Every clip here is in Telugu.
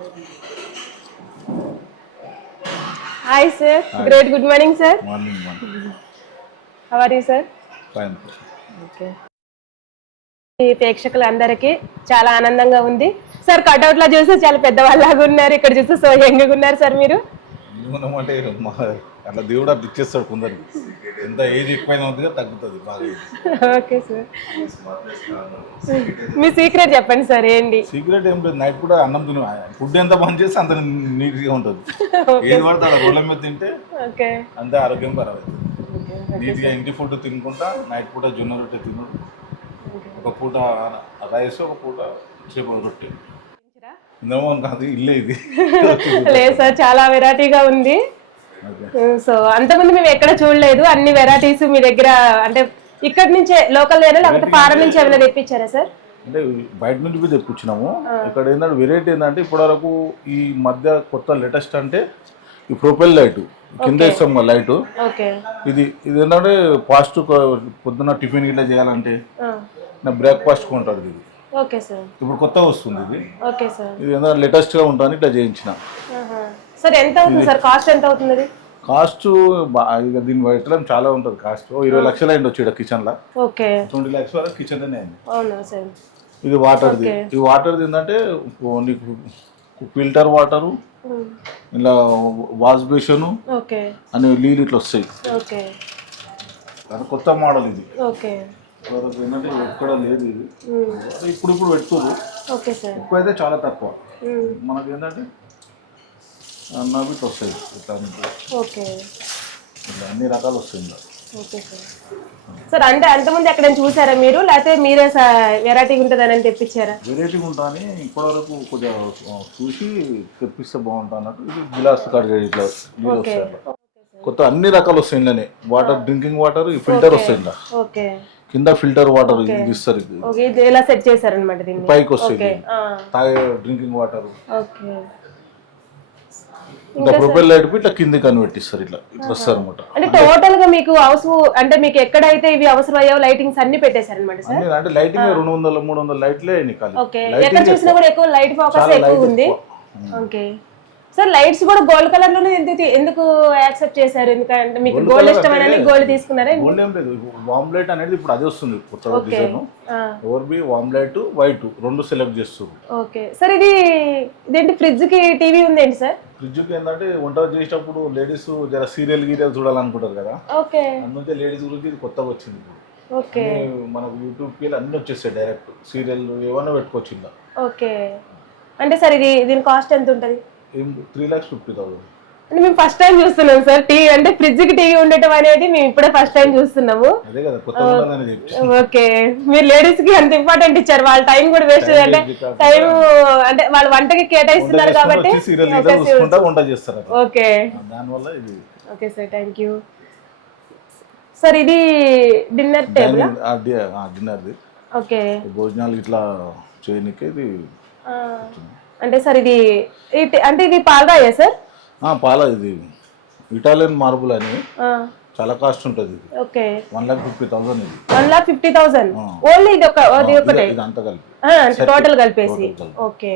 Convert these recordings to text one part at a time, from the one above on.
Hi sir. Hi. Great. Good morning sir. Morning, morning. How are you sir? Fine. Okay. ఈ ప్రేక్షకులందరికీ చాలా ఆనందంగా ఉంది సార్. కటౌట్ లా చూస్తే చాలా పెద్దవాళ్ళలాగా ఉన్నారు, ఇక్కడ చూస్తే సో యంగ్ గా ఉన్నారు సార్ మీరు. అంటే అట్లా దేవుడు అట్లా ఇచ్చేస్తాడు కొందరికి. ఎంత ఏజ్ ఎక్కువైనా ఉంటుందో తగ్గుతుంది బాగా. ఓకే సార్, మీ సీక్రెట్ చెప్పండి సార్. ఏంటి సీక్రెట్? ఏం లేదు, నైట్ కూడా అన్నం తిన ఫుడ్ ఎంత బంద్ చేస్తే అంత నీట్గా ఉంటుంది. ఏది పడితే అలా రోడ్ల మీద తింటే అంతే ఆరోగ్యం పర్వాలేదు. నీట్గా ఇంటి ఫుడ్ తినుకుంటా నైట్ పూట జొన్న రొట్టె తినడు, ఒక పూట రైస్, ఒక పూట చేపల రొట్టె. కాదు ఇల్లే ఇది. లేదు సార్, చాలా వెరైటీగా ఉంది. సో అంతకుముందు మేము ఎక్కడ చూడలేదు అన్ని వెరైటీస్ మీ దగ్గర. అంటే ఇక్కడ నుంచే లోకల్ లేకపోతే ఫారెన్ నుంచి ఏమైనా తెప్పించారా సార్? అంటే బయట నుంచి తెప్పించినాము. ఇక్కడ ఏంటంటే వెరైటీ ఏంటంటే ఇప్పటివరకు ఈ మధ్య కొత్త లేటెస్ట్ అంటే ఈ ప్రొపెల్ లైట్ కింద ఇస్తాం లైట్. ఇది ఏంటంటే ఫాస్ట్ పొద్దున్న టిఫిన్ ఇట్లా చేయాలంటే నా బ్రేక్ఫాస్ట్ కొంటాడు ఇది. Okay sir. ఇప్పుడు కొత్తగా వస్తుంది ఇది. Okay sir. ఇది ఏంటంటే లేటెస్ట్ గా ఉంటుంది, ఇట్లా చేయించిన. సార్ ఎంత అవుతుంది సార్? కాస్ట్ ఎంత అవుతుంది? కాస్ట్ దీన్ని పెట్టడం చాలా ఉంటుంది. కాస్ట్ 20 లక్షలు అయింది వచ్చి కిచెన్ లో. 20 లక్షల వరకు కిచెన్ లోనే అయింది. ఇది వాటర్ది. ఈ వాటర్ది ఏంటంటే నీకు ఫిల్టర్ వాటరు, ఇలా వాష్ బేషన్ అని నీళ్ళు ఇట్లా వస్తాయి. కొత్త మోడల్ ఇది. ఏంటంటే ఎక్కడ లేదు ఇది. ఇప్పుడు పెడుతున్నారు. ఎక్కువ అయితే చాలా తక్కువ. మనకి ఏంటంటే అన్నవి వస్తాయి ఇట్లా అన్ని రకాలు వస్తాయి. సార్ అంటే అంతకుముందు ఎక్కడ చూసారా మీరు, లేకపోతే మీరే వెరైటీగా ఉంటుందని తెప్పించారా? వెరైటీగా ఉంటాని ఇప్పటివరకు కొద్దిగా చూసి తెప్పిస్తే బాగుంటుంది అన్నట్టు. ఇది గిలాస్ కట్ ఇట్లా కొత్త అన్ని రకాలు వస్తాయి ఇంట్లోనే. వాటర్, డ్రింకింగ్ వాటర్, ఈ ఫిల్టర్ వస్తాయి ఇంట్లో. కింద ఫిల్టర్ వాటర్ ఇస్తారు. ఇలా సెట్ చేశారన్నమాట. పైకి వస్తాయి తాగే డ్రింకింగ్ వాటర్. ఇంకా ప్రొపెల్ లైట్ ఇట్లా కింద కనిపెట్టిస్తారు. ఇట్లా వస్తారు అనమాట. అంటే టోటల్ గా మీకు అవసరం అంటే మీకు ఎక్కడైతే ఇవి అవసరం అయ్యో లైటింగ్స్ అన్ని పెట్టేశారన్నమాట సార్. అంటే లైటింగ్ 200-300 లైట్లే ఎక్కడ చూసినా కూడా ఎక్కువ లైట్ ఫోకస్ ఎక్కువ ఉంది. Okay sir. లైట్స్ కూడా గోల్డ్ కలర్ లోనే ఎందుకు యాక్సెప్ట్ చేశారు? ఎందుకంటే మీకు గోల్డ్ ఇష్టమని గోల్డ్ తీసుకున్నారా? గోల్డ్ ఏం లేదు, వామ్ లైట్ అనేది ఇప్పుడు అదే వస్తుంది కొత్త డిజైన్. ఓర్బి వామ్ లైట్, వైట్ రెండు సెలెక్ట్ చేస్తారు. Okay sir. ఇదేంటి ఫ్రిడ్జ్ కి టీవీ ఉంది ఏంటి సార్? ఫ్రిడ్జ్ కి ఏంటంటే వంట చేసేటప్పుడు లేడీస్ జర సీరియల్ చూడాలనుకుంటారు కదా. ఓకే. అందుకే లేడీస్ గురించి ఇది కొత్తగా వచ్చింది. ఓకే. మనకు యూట్యూబ్ కి అన్ని వచ్చేస్తాయి డైరెక్ట్. సీరియల్ ఏమన్నా పెట్టుకోవచ్చు ఇలా. ఓకే. అంటే సార్ దీని కాస్ట్ ఎంత ఉంటుంది? 3,50,000. అంటే మేము ఫస్ట్ టైం చూస్తున్నాం సార్ టీవీ. అంటే ఫ్రిడ్జ్ కి టీవీ ఉండటం అనేది మేము ఇప్పుడే ఫస్ట్ టైం చూస్తున్నాము. ఓకే. మీరు లేడీస్ కి అంత ఇంపార్టెంట్ ఇచ్చారు. వాళ్ళ టైం కూడా వేస్ట్. అంటే టైం అంటే వాళ్ళ వంటకి కేటాయిస్తున్నారు కాబట్టి. Okay. Okay sir, thank you sir. ఇది డిన్నర్ టేబుల్. డిన్నర్ది. ఓకే. భోజనాలు ఇట్లా చేయడానికి ఇది. అంటే సార్ ఇది పాలరాయా సార్? పాల. ఇది ఇటాలియన్ మార్బుల్ అని చాలా కాస్ట్ ఉంటుంది. ఓకే. 1,50,000. ఇది 1,50,000 ఓన్లీ. ఇది ఒకటే అంతా కలిపి టోటల్ కలిపేసి. ఓకే.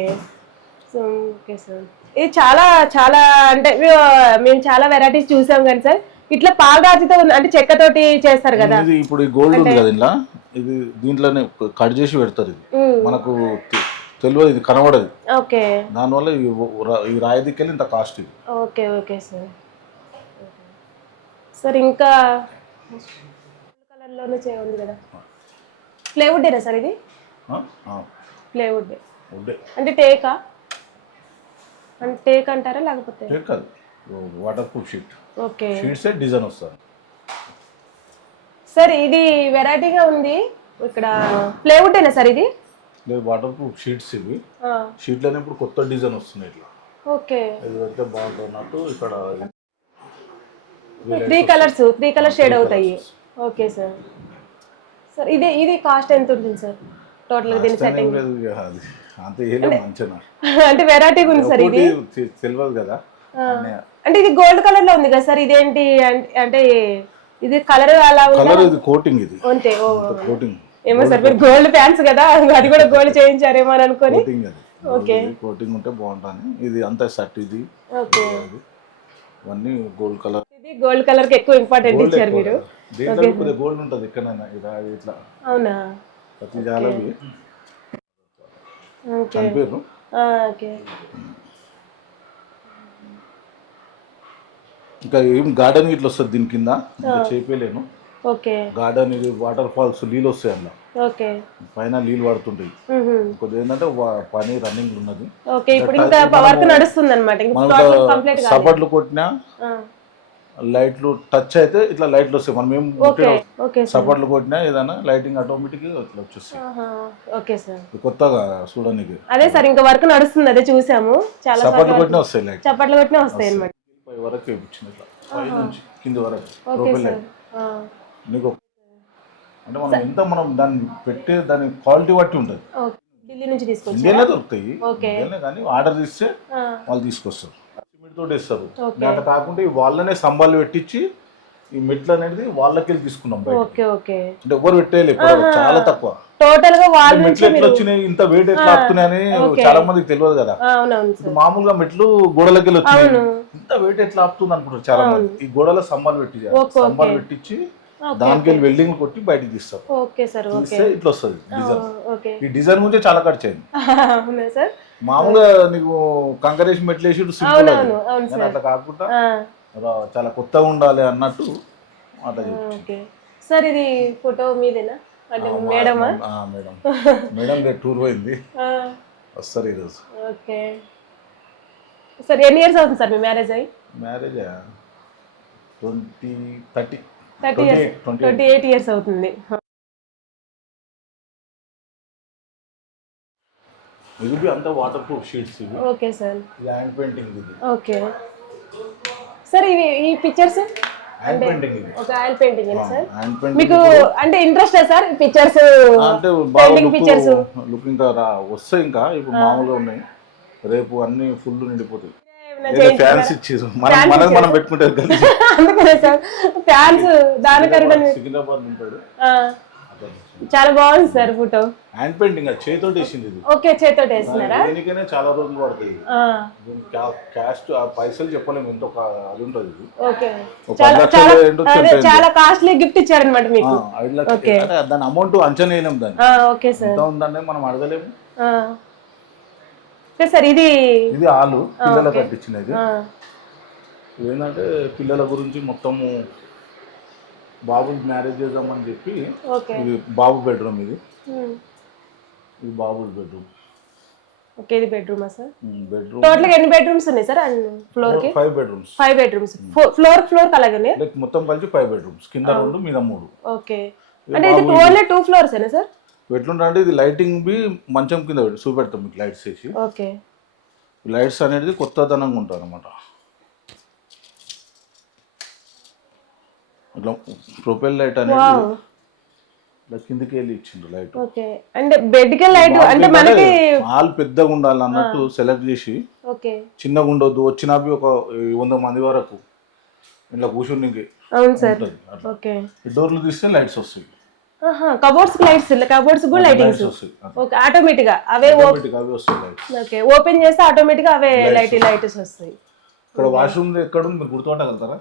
So okay sir. ఇది చాలా చాలా అంటే మేము చాలా వెరైటీస్ చూసాం కానీ సార్ ఇట్లా పాలరాతితో అంటే చెక్కతోటి చేస్తారు కదా. ఇది ఇప్పుడు గోల్డ్ ఉంది కదా ఇలా, ఇది దీంట్లోనే కట్ చేసి పెడతారు. ఇది మనకు తెలియదు, ఇది కనబడదు. ఓకే. దానివల్ల ఈ రాయి దిక్కెళ్ళి ఇంత కాస్ట్ ఇది. ఓకే. Okay sir. సార్ ఇంకా కలర్ లోనే ఉంది కదా. ప్లేవుడ్డేనా సార్ ఇది? ప్లేవుడ్ అంటే టేకా? అంటే టేక్ అంటారా లేకపోతే? టేక్ కాదు, water proof sheet. Okay. Sheets design వస్తుంది సార్. ఇది వెరైటీగా ఉంది. ఇక్కడ ప్లేవుడ్డేనా సార్ ఇది? లేదు, వాటర్ ప్రూఫ్ షీట్స్. ఇవి షీట్లోనే ఇప్పుడు కొత్త డిజైన్ వస్తున్నాయి ఇట్లా. ఓకే. ఇది పెడితే బాగుంటున్నట్టు. ఇక్కడ 3 కలర్ షేడ్ అవుతాయి. Okay sir. సార్ ఇది కాస్ట్ ఎంత ఉంటుంది సార్ టోటల్ దీని సెట్టింగ్? అంతే ఏలేదు మంచిగా. అంటే వెరైటీగా ఉంది సార్. ఇది తెలియదు కదా. అంటే ఇది గోల్డ్ కలర్ లో ఉంది కదా సార్. ఇదేంటి అంటే ఇది కలర్ అలా ఉంది? కలర్ ఇది కోటింగ్. ఇది అంతే. కోటింగ్. ఏమో సార్ మీరు గోల్డ్ ఫ్యాన్స్ కదా, అది కూడా గోల్డ్ చేయించారేమో అని అనుకొని. ఓకే కోటింగ్ ఉంటే బాగుంటుంది. ఇది అంతా సెట్ ఇది ఓకే. అది. ఇవన్నీ గోల్డ్ కలర్. ఇది గోల్డ్ కలర్ కి ఎక్కువ ఇంపార్టెంట్ ఇచ్చారు మీరు. దీంట్లో కొద్దిగా గోల్డ్ ఉంటుంది ఎక్కడైనా ఇలా ఇట్లా. అవునా? ప్రతి జాలవి ఓకే కనిపించరు. ఓకే. ఇంకా ఏం గార్డెన్ ఇట్లా వస్తుంది దీని కింద, ఇంకా చేపలేను. ఓకే గార్డెన్ ఇది వాటర్ ఫాల్స్ నీళ్ళు వస్తాయి అలా, ఓకే. పైన నీళ్ళు పడుతుంటాయి. కొద్దిగా ఏంటంటే పని రన్నింగ్ ఉన్నది. ఓకే, ఇప్పుడు ఇంకా వర్క్ నడుస్తుంది అనమాట. మనం సపోర్ట్లు కొట్టినా లైట్లు టచ్ అయితే ఇట్లా లైట్లు వస్తాయి. మనం ఏం సపోర్ట్లు కొట్టినా ఏదైనా లైటింగ్ ఆటోమేటిక్ ఇట్లా వచ్చేస్తాయి. ఓకే సార్, కొత్తగా చూడడానికి. అదే సార్ ఇంకా వర్క్ నడుస్తుంది, అదే చూసాము. చాలా సపోర్ట్లు కొట్టినా వస్తాయి, లైట్ చప్పట్లు కొట్టినా వస్తాయి అనమాట. పై వరకు వేయించింది ఇట్లా, పై నుంచి కింది వరకు ప్రొఫైల్ లైట్ నీకు. అంటే మనం ఎంత మనం దాన్ని పెట్టే దాని క్వాలిటీ బట్టి ఉంటుంది. ఢిల్లీ నుంచి తీసుకొచ్చి ఇండియాలో దొరుకుతాయి, ఇండియాలో కానీ ఆర్డర్ ఇస్తే వాళ్ళు తీసుకొస్తారు. సిమెంట్ తోటి వేస్తారు. అట్లా కాకుండా వాళ్ళనే స్తంభాలు పెట్టించి ఈ మెట్లు అనేది వాళ్ళకి వెళ్ళి తీసుకున్నాం. అంటే ఎవరు పెట్టేయాలి, చాలా తక్కువ. టోటల్ గా వాళ్ళు మెట్లు ఎట్లా వచ్చినాయి, ఇంత వెయిట్ ఎట్లా ఆపుతున్నాయని చాలా మందికి తెలియదు కదా. మామూలుగా మెట్లు గోడలకి వెళ్ళి వచ్చినాయి, ఇంత వెయిట్ ఎట్లా ఆపుతుంది అనుకుంటారు చాలా మంది. ఈ గోడల స్తంభాలు పెట్టించి దానికి వెళ్ళి వెల్డింగ్ కొట్టి బయటకి తీస్తారు. తీస్తే ఇట్లా వస్తుంది డిజైన్. ఈ డిజైన్ గురించి చాలా ఖర్చు అయింది. మామూలుగా నీకు కంకరేసి మెట్లు వేసి సింపుల్, అట్లా కాకుండా చాలా కొత్తగా ఉండాలి అన్నట్టు అట్లా చెప్పి. సార్ ఇది ఫోటో మీదేనా? మేడం మేడం రేపు టూర్ పోయింది, వస్తారు ఈరోజు. ఓకే సార్, ఎన్ని ఇయర్స్ అవుతుంది సార్ మీ మ్యారేజ్ అయ్యి? మ్యారేజ్ 28 ఇయర్స్ అవుతుంది. ఇది అంతా వాటర్ ప్రూఫ్ షీట్స్ ఇవి. Okay sir. హ్యాండ్ పెయింటింగ్ ఇది. ఓకే సార్, ఇవి ఈ పిక్చర్స్ హ్యాండ్ పెయింటింగ్ ఇది. ఒక ఆయిల్ పెయింటింగ్ ఏనా సార్? హ్యాండ్ పెయింటింగ్ మీకు అంటే ఇంట్రెస్ట్ సార్ పిక్చర్స్ అంటే బాగా పిక్చర్స్ లుక్ ఇంకా వస్తాయి. ఇంకా ఇప్పుడు మామూలుగా ఉన్నాయి, రేపు అన్ని ఫుల్ నిండిపోతాయి. ఫ్యాన్స్ ఇచ్చారు, మనం పెట్టుకుంటే అందుకనే సార్ ఫ్యాన్స్ దానికన్నా సికింద్రాబాద్ ఉంటాడు. చాలా బాగుంది సార్ ఫోటో. హ్యాండ్ పెయింటింగ్ చేతితో వేసింది ఇది. ఓకే, చేతితో వేసినారా? దీనికనే చాలా రోజులు పడుతుంది. క్యాస్ట్ పైసలు చెప్పలేము, ఎంత అది ఉంటుంది. ఇది చాలా కాస్ట్లీ గిఫ్ట్ ఇచ్చారనమాట మీకు. 5 లక్షలు దాని అమౌంట్ అంచనా వేయలేము, దాన్ని ఎంత ఉందని మనం అడగలేము. సార్ ఇది ఆలు పిల్లలకు కట్టించినది. ఏంటంటే పిల్లల గురించి మొత్తము బాబు మ్యారేజ్ చేద్దామని చెప్పి, ఇది బాబు బెడ్రూమ్, ఇది బాబు బెడ్రూమ్. ఓకే, ఇది బెడ్రూమా సార్? బెడ్రూమ్ టోటల్ గా ఎన్ని బెడ్రూమ్స్ ఉన్నాయి సార్? ఫ్లోర్ కి 5 బెడ్రూమ్స్. ఫ్లోర్ అలాగే మొత్తం కలిసి 5 బెడ్రూమ్స్, కింద 2 మీద 3. ఓకే, అంటే ఇది ఓన్లీ 2 ఫ్లోర్స్ ఏనా సార్? ఎట్లుంటే ఇది లైటింగ్ బి మంచం కింద చూపెడతాం మీకు లైట్స్ వేసి. ఓకే, లైట్స్ అనేది కొత్తదనంగా ఉంటారు అన్నమాట. ఇట్లా ప్రొపెల్ లైట్ అనేది ఇట్లా కిందకి వెళ్ళి ఇచ్చిండ్రు లైట్. ఓకే, అంటే బెడ్ కి లైట్ అంటే మనకి హాల్ పెద్దగా ఉండాలి అన్నట్టు సెలెక్ట్ చేసి, ఓకే చిన్నగా ఉండొద్దు, వచ్చినవి ఒక 100 మంది వరకు ఇట్లా కూర్చొనికి. అవును సార్. ఓకే, డోర్లు తీస్తే లైట్స్ వస్తాయి. కబోర్డ్స్ లైట్స్, కబోర్డ్స్ కూడా లైటింగ్స్. ఓకే, ఆటోమేటిక్ గా అవే వస్తాయి లైట్స్. ఓకే, ఓపెన్ చేస్తే ఆటోమేటిక్ గా అవే లైట్స్ వస్తాయి. ఇక్కడ వాష్రూమ్ ఎక్కడ ఉంది మీరు గుర్తుపట్టగలుగుతారా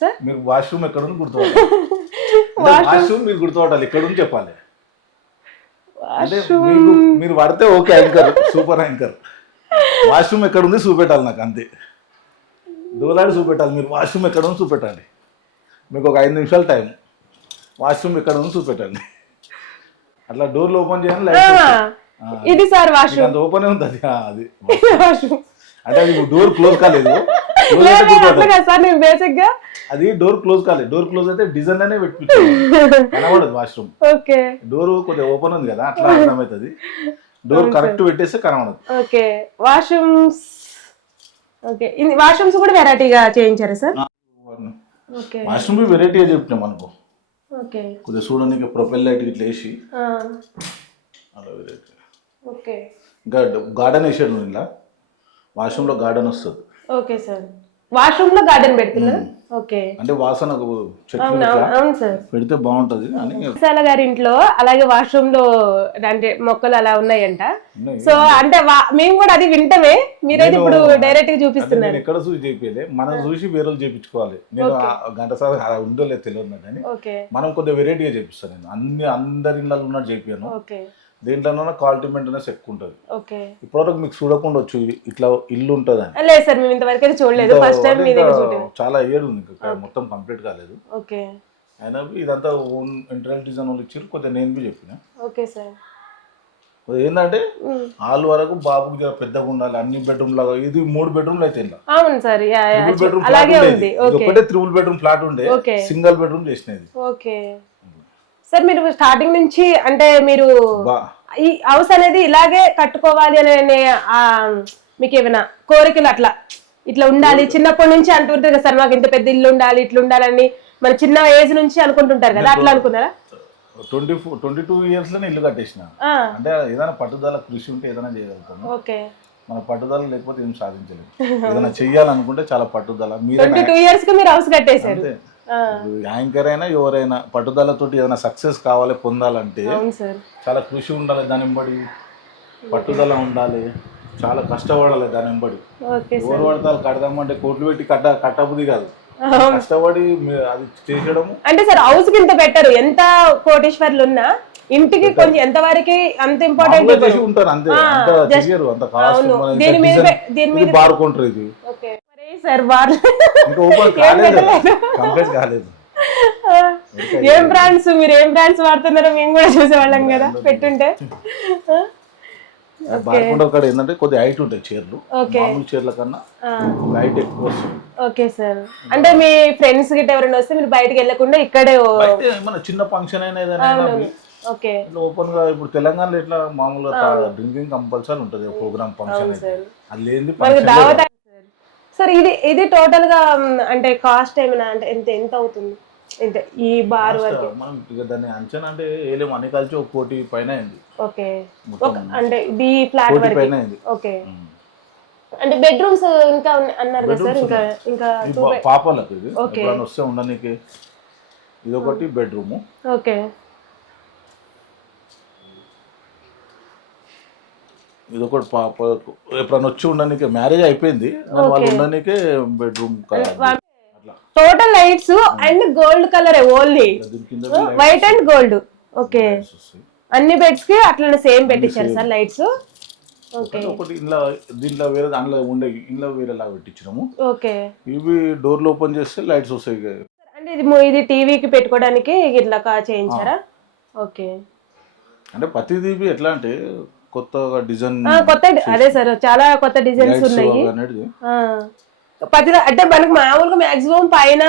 సార్? మీరు వాష్రూమ్ ఎక్కడ ఉంది గుర్తుపట్టాలి. వాష్రూమ్ మీరు గుర్తుపట్టాలి, ఎక్కడ ఉంది చెప్పాలి. అంటే మీరు పడితే okay, anchor super anchor. Washroom ఎక్కడ ఉంది చూపెట్టాలి నాకు, అంతే. దూలాడి చూపెట్టాలి, మీరు వాష్రూమ్ ఎక్కడ ఉంది చూపెట్టాలి. మీకు ఒక 5 నిమిషాలు టైం, వాష్రూమ్ ఎక్కడ ఉంది చూపెట్టండి. అట్లా డోర్లు ఓపెన్ చేయాలి, లైట్ ఇది సార్ వాష్రూమ్ అంత ఓపెన్ ఉంటుంది. అది అంటే అది డోర్ క్లోజ్ కాలేదు, అది డోర్ క్లోజ్ కాలేదు. డోర్ క్లోజ్ అయితే డిజైన్ అనే పెట్టించారు, కనబడదు వాష్రూమ్. డోర్ కొద్దిగా ఓపెన్ ఉంది కదా, అట్లా అర్థమవుతుంది. డోర్ కరెక్ట్ పెట్టేస్తే కనబడదు. ఓకే, వాష్రూమ్స్ కూడా వెరైటీగా చేయించారా సార్? వాష్రూమ్ వెరైటీగా చెప్తున్నాం అనుకో. కొద్దిగా చూడడానికి ప్రొపెల్ లైట్ ఇట్లా వేసి అలా వెరైటీ. ఇంకా గార్డెన్ వేసాడు, ఇలా వాష్రూమ్లో గార్డెన్ వస్తుంది. Okay sir. వాష్రూమ్ లో గార్డెన్ పెడుతున్నారు. ఓకే, అంటే వాసన చెట్లు అవును ఇట్లా అవును సార్. పెడితే బాగుంటది అని విశాల గారి ఇంట్లో అలాగే వాష్రూమ్ లో అంటే మొక్కలు అలా ఉన్నాయంట. ఉన్నాయి. సో అంటే మేము కూడా అది వింటమే, మీరైతే ఇప్పుడు డైరెక్ట్ గా అంటే చూపిస్తున్నారు. నేను ఎక్కడ చూసి చేపియలే, మనం చూసి వేరే వాళ్ళు చేపించుకోవాలి. నేను ఘంటసాల అలా ఉందో లేదు తెలియదు కానీ ఓకే మనం కొద్దిగా వెరైటీగా చేపిస్తాను. నేను అందరి ఇళ్ళలో ఉన్నట్టు చేపియాను. ఓకే దేంట్లోనైనా క్వాలిటీ మెయింటెనెన్స్ ఎక్కువ ఉంటుంది. ఓకే. ఇప్పటివరకు మీకు చూడకుండా వచ్చు ఇట్లా ఇల్లు ఉంటుందని. లేదు సార్, మేము ఇంతవరకు అయితే చూడలేదు, ఫస్ట్ టైం మీ దగ్గర చూడలేదు. చాలా ఇయర్ ఉంది, ఇంకా మొత్తం కంప్లీట్ కాలేదు. ఓకే. అయినా ఇదంతా ఓన్ ఇంటర్నల్ డిజైన్ వాళ్ళు ఇచ్చారు. కొద్దిగా నేను బి చెప్పిన. Okay sir. ఏంటంటే వాళ్ళ వరకు బాబుకి జర పెద్దగా ఉండాలి, అన్ని బెడ్రూమ్ లాగా. ఇది 3 బెడ్రూమ్లు అయితే ఇలా. అవును సార్, బెడ్రూమ్ అలాగే ఉంది. ఒకటే 3 బెడ్రూమ్ ఫ్లాట్ ఉండే, సింగిల్ బెడ్రూమ్ చేసినది. ఓకే సార్, మీరు స్టార్టింగ్ నుంచి అంటే మీరు ఈ హౌస్ అనేది ఇలాగే కట్టుకోవాలి అనే మీకు ఏమైనా కోరికలు అట్లా ఇట్లా ఉండాలి చిన్నప్పటి నుంచి అంటుంటారు కదా సార్, మాకు ఇంత పెద్ద ఇల్లు ఉండాలి, ఇట్లా ఉండాలని మన చిన్న ఏజ్ నుంచి అనుకుంటుంటారు కదా, అట్లా అనుకున్నారా? 22 years లోనే ఇల్లు కట్టేసిన. అంటే ఏదైనా పట్టుదల కృషి ఉంటే ఏదైనా చేయగలుగుతాము. ఓకే. మన పట్టుదల లేకపోతే ఏం సాధించలేదు. ఏదైనా చెయ్యాలనుకుంటే చాలా పట్టుదల. 22 years కి మీరు హౌస్ కట్టేశారు. యాంకర్ అయినా ఎవరైనా పట్టుదలతోటి ఏదైనా సక్సెస్ కావాలి, పొందాలంటే చాలా కృషి ఉండాలి, దాని వెంబడి పట్టుదల ఉండాలి, చాలా కష్టపడాలి దాని వెంబడి. ఎవరు పడతారు కడదామంటే కోట్లు పెట్టి కట్టబుద్ధి కాదు, కష్టపడి అది చేసేయడము. అంటే సార్ హౌస్ కి ఇంత బెటర్, ఎంత కోటీశ్వర్లు ఉన్నా ఇంటికి కొంచెం ఎంత వరకు అంత ఇంపార్టెంట్ ఉంటారు అంతే. అంత చెయ్యరు, అంత కాస్ట్ బారుకుంటారు. ఇది కంప్లీట్ కాలేదు. ఏం బ్రాండ్స్, మీరు ఏం బ్రాండ్స్ వాడుతున్నారో మేము కూడా చూసేవాళ్ళం కదా పెట్టుంటే. బార్కుంటర్ కాడ ఏంటంటే కొద్దిగా హైట్ ఉంటాయి చైర్లు, మామూలు చైర్ల కన్నా హైట్ ఎక్కువ వస్తుంది. ఓకే సార్, అంటే మీ ఫ్రెండ్స్ గిట్ట ఎవరైనా వస్తే మీరు బయటకు వెళ్ళకుండా ఇక్కడే ఏమన్నా చిన్న ఫంక్షన్ అయినా ఏదైనా ఓపెన్ గా. ఇప్పుడు తెలంగాణలో ఎట్లా మామూలుగా డ్రింకింగ్ కంపల్సరీ ఉంటుంది ప్రోగ్రామ్ ఫంక్షన్, అది లేని. సార్ ఇది టోటల్ గా అంటే కాస్ట్ ఏమైనా అంటే ఎంత అవుతుంది అంటే ఈ బార్ వరకు? మనం దాన్ని అంచనా అంటే ఏలేము, అన్ని కలిసి 1 కోటి పైన అయింది. ఓకే, అంటే ఈ ఫ్లాట్ వరకు పైన అయింది. ఓకే, అంటే బెడ్రూమ్స్ ఇంకా అన్నారు కదా సార్, ఇంకా పాపలకు ఇది ఎప్పుడైనా వస్తే ఉండడానికి ఇది ఒకటి బెడ్రూమ్. ఓకే, ఇది ఒకటి పాప ఎప్పుడన్నా వచ్చి ఉండడానికి, మ్యారేజ్ అయిపోయింది వాళ్ళు ఉండడానికే bedroom. Total lights and gold colour, only white and gold. Okay, అన్ని బెడ్స్ కి అట్లనే సేమ్ పెట్టించారు సార్ లైట్స్. ఓకే, ఒకటి ఇంట్లో దీంట్లో వేరే దాంట్లో ఉండే ఇంట్లో వేరేలాగా పెట్టించినాము. ఓకే, ఇవి డోర్లు ఓపెన్ చేస్తే లైట్స్ వస్తాయి. అంటే ఇది టీవీకి పెట్టుకోవడానికి ఇట్లా చేయించారా? ఓకే, అంటే ప్రతిదీ ఎట్లా అంటే కొత్తగా డిజైన్, కొత్త అదే సార్ చాలా కొత్త డిజైన్స్ ఉన్నాయి. అంటే మనకు మామూలుగా మాక్సిమం పైన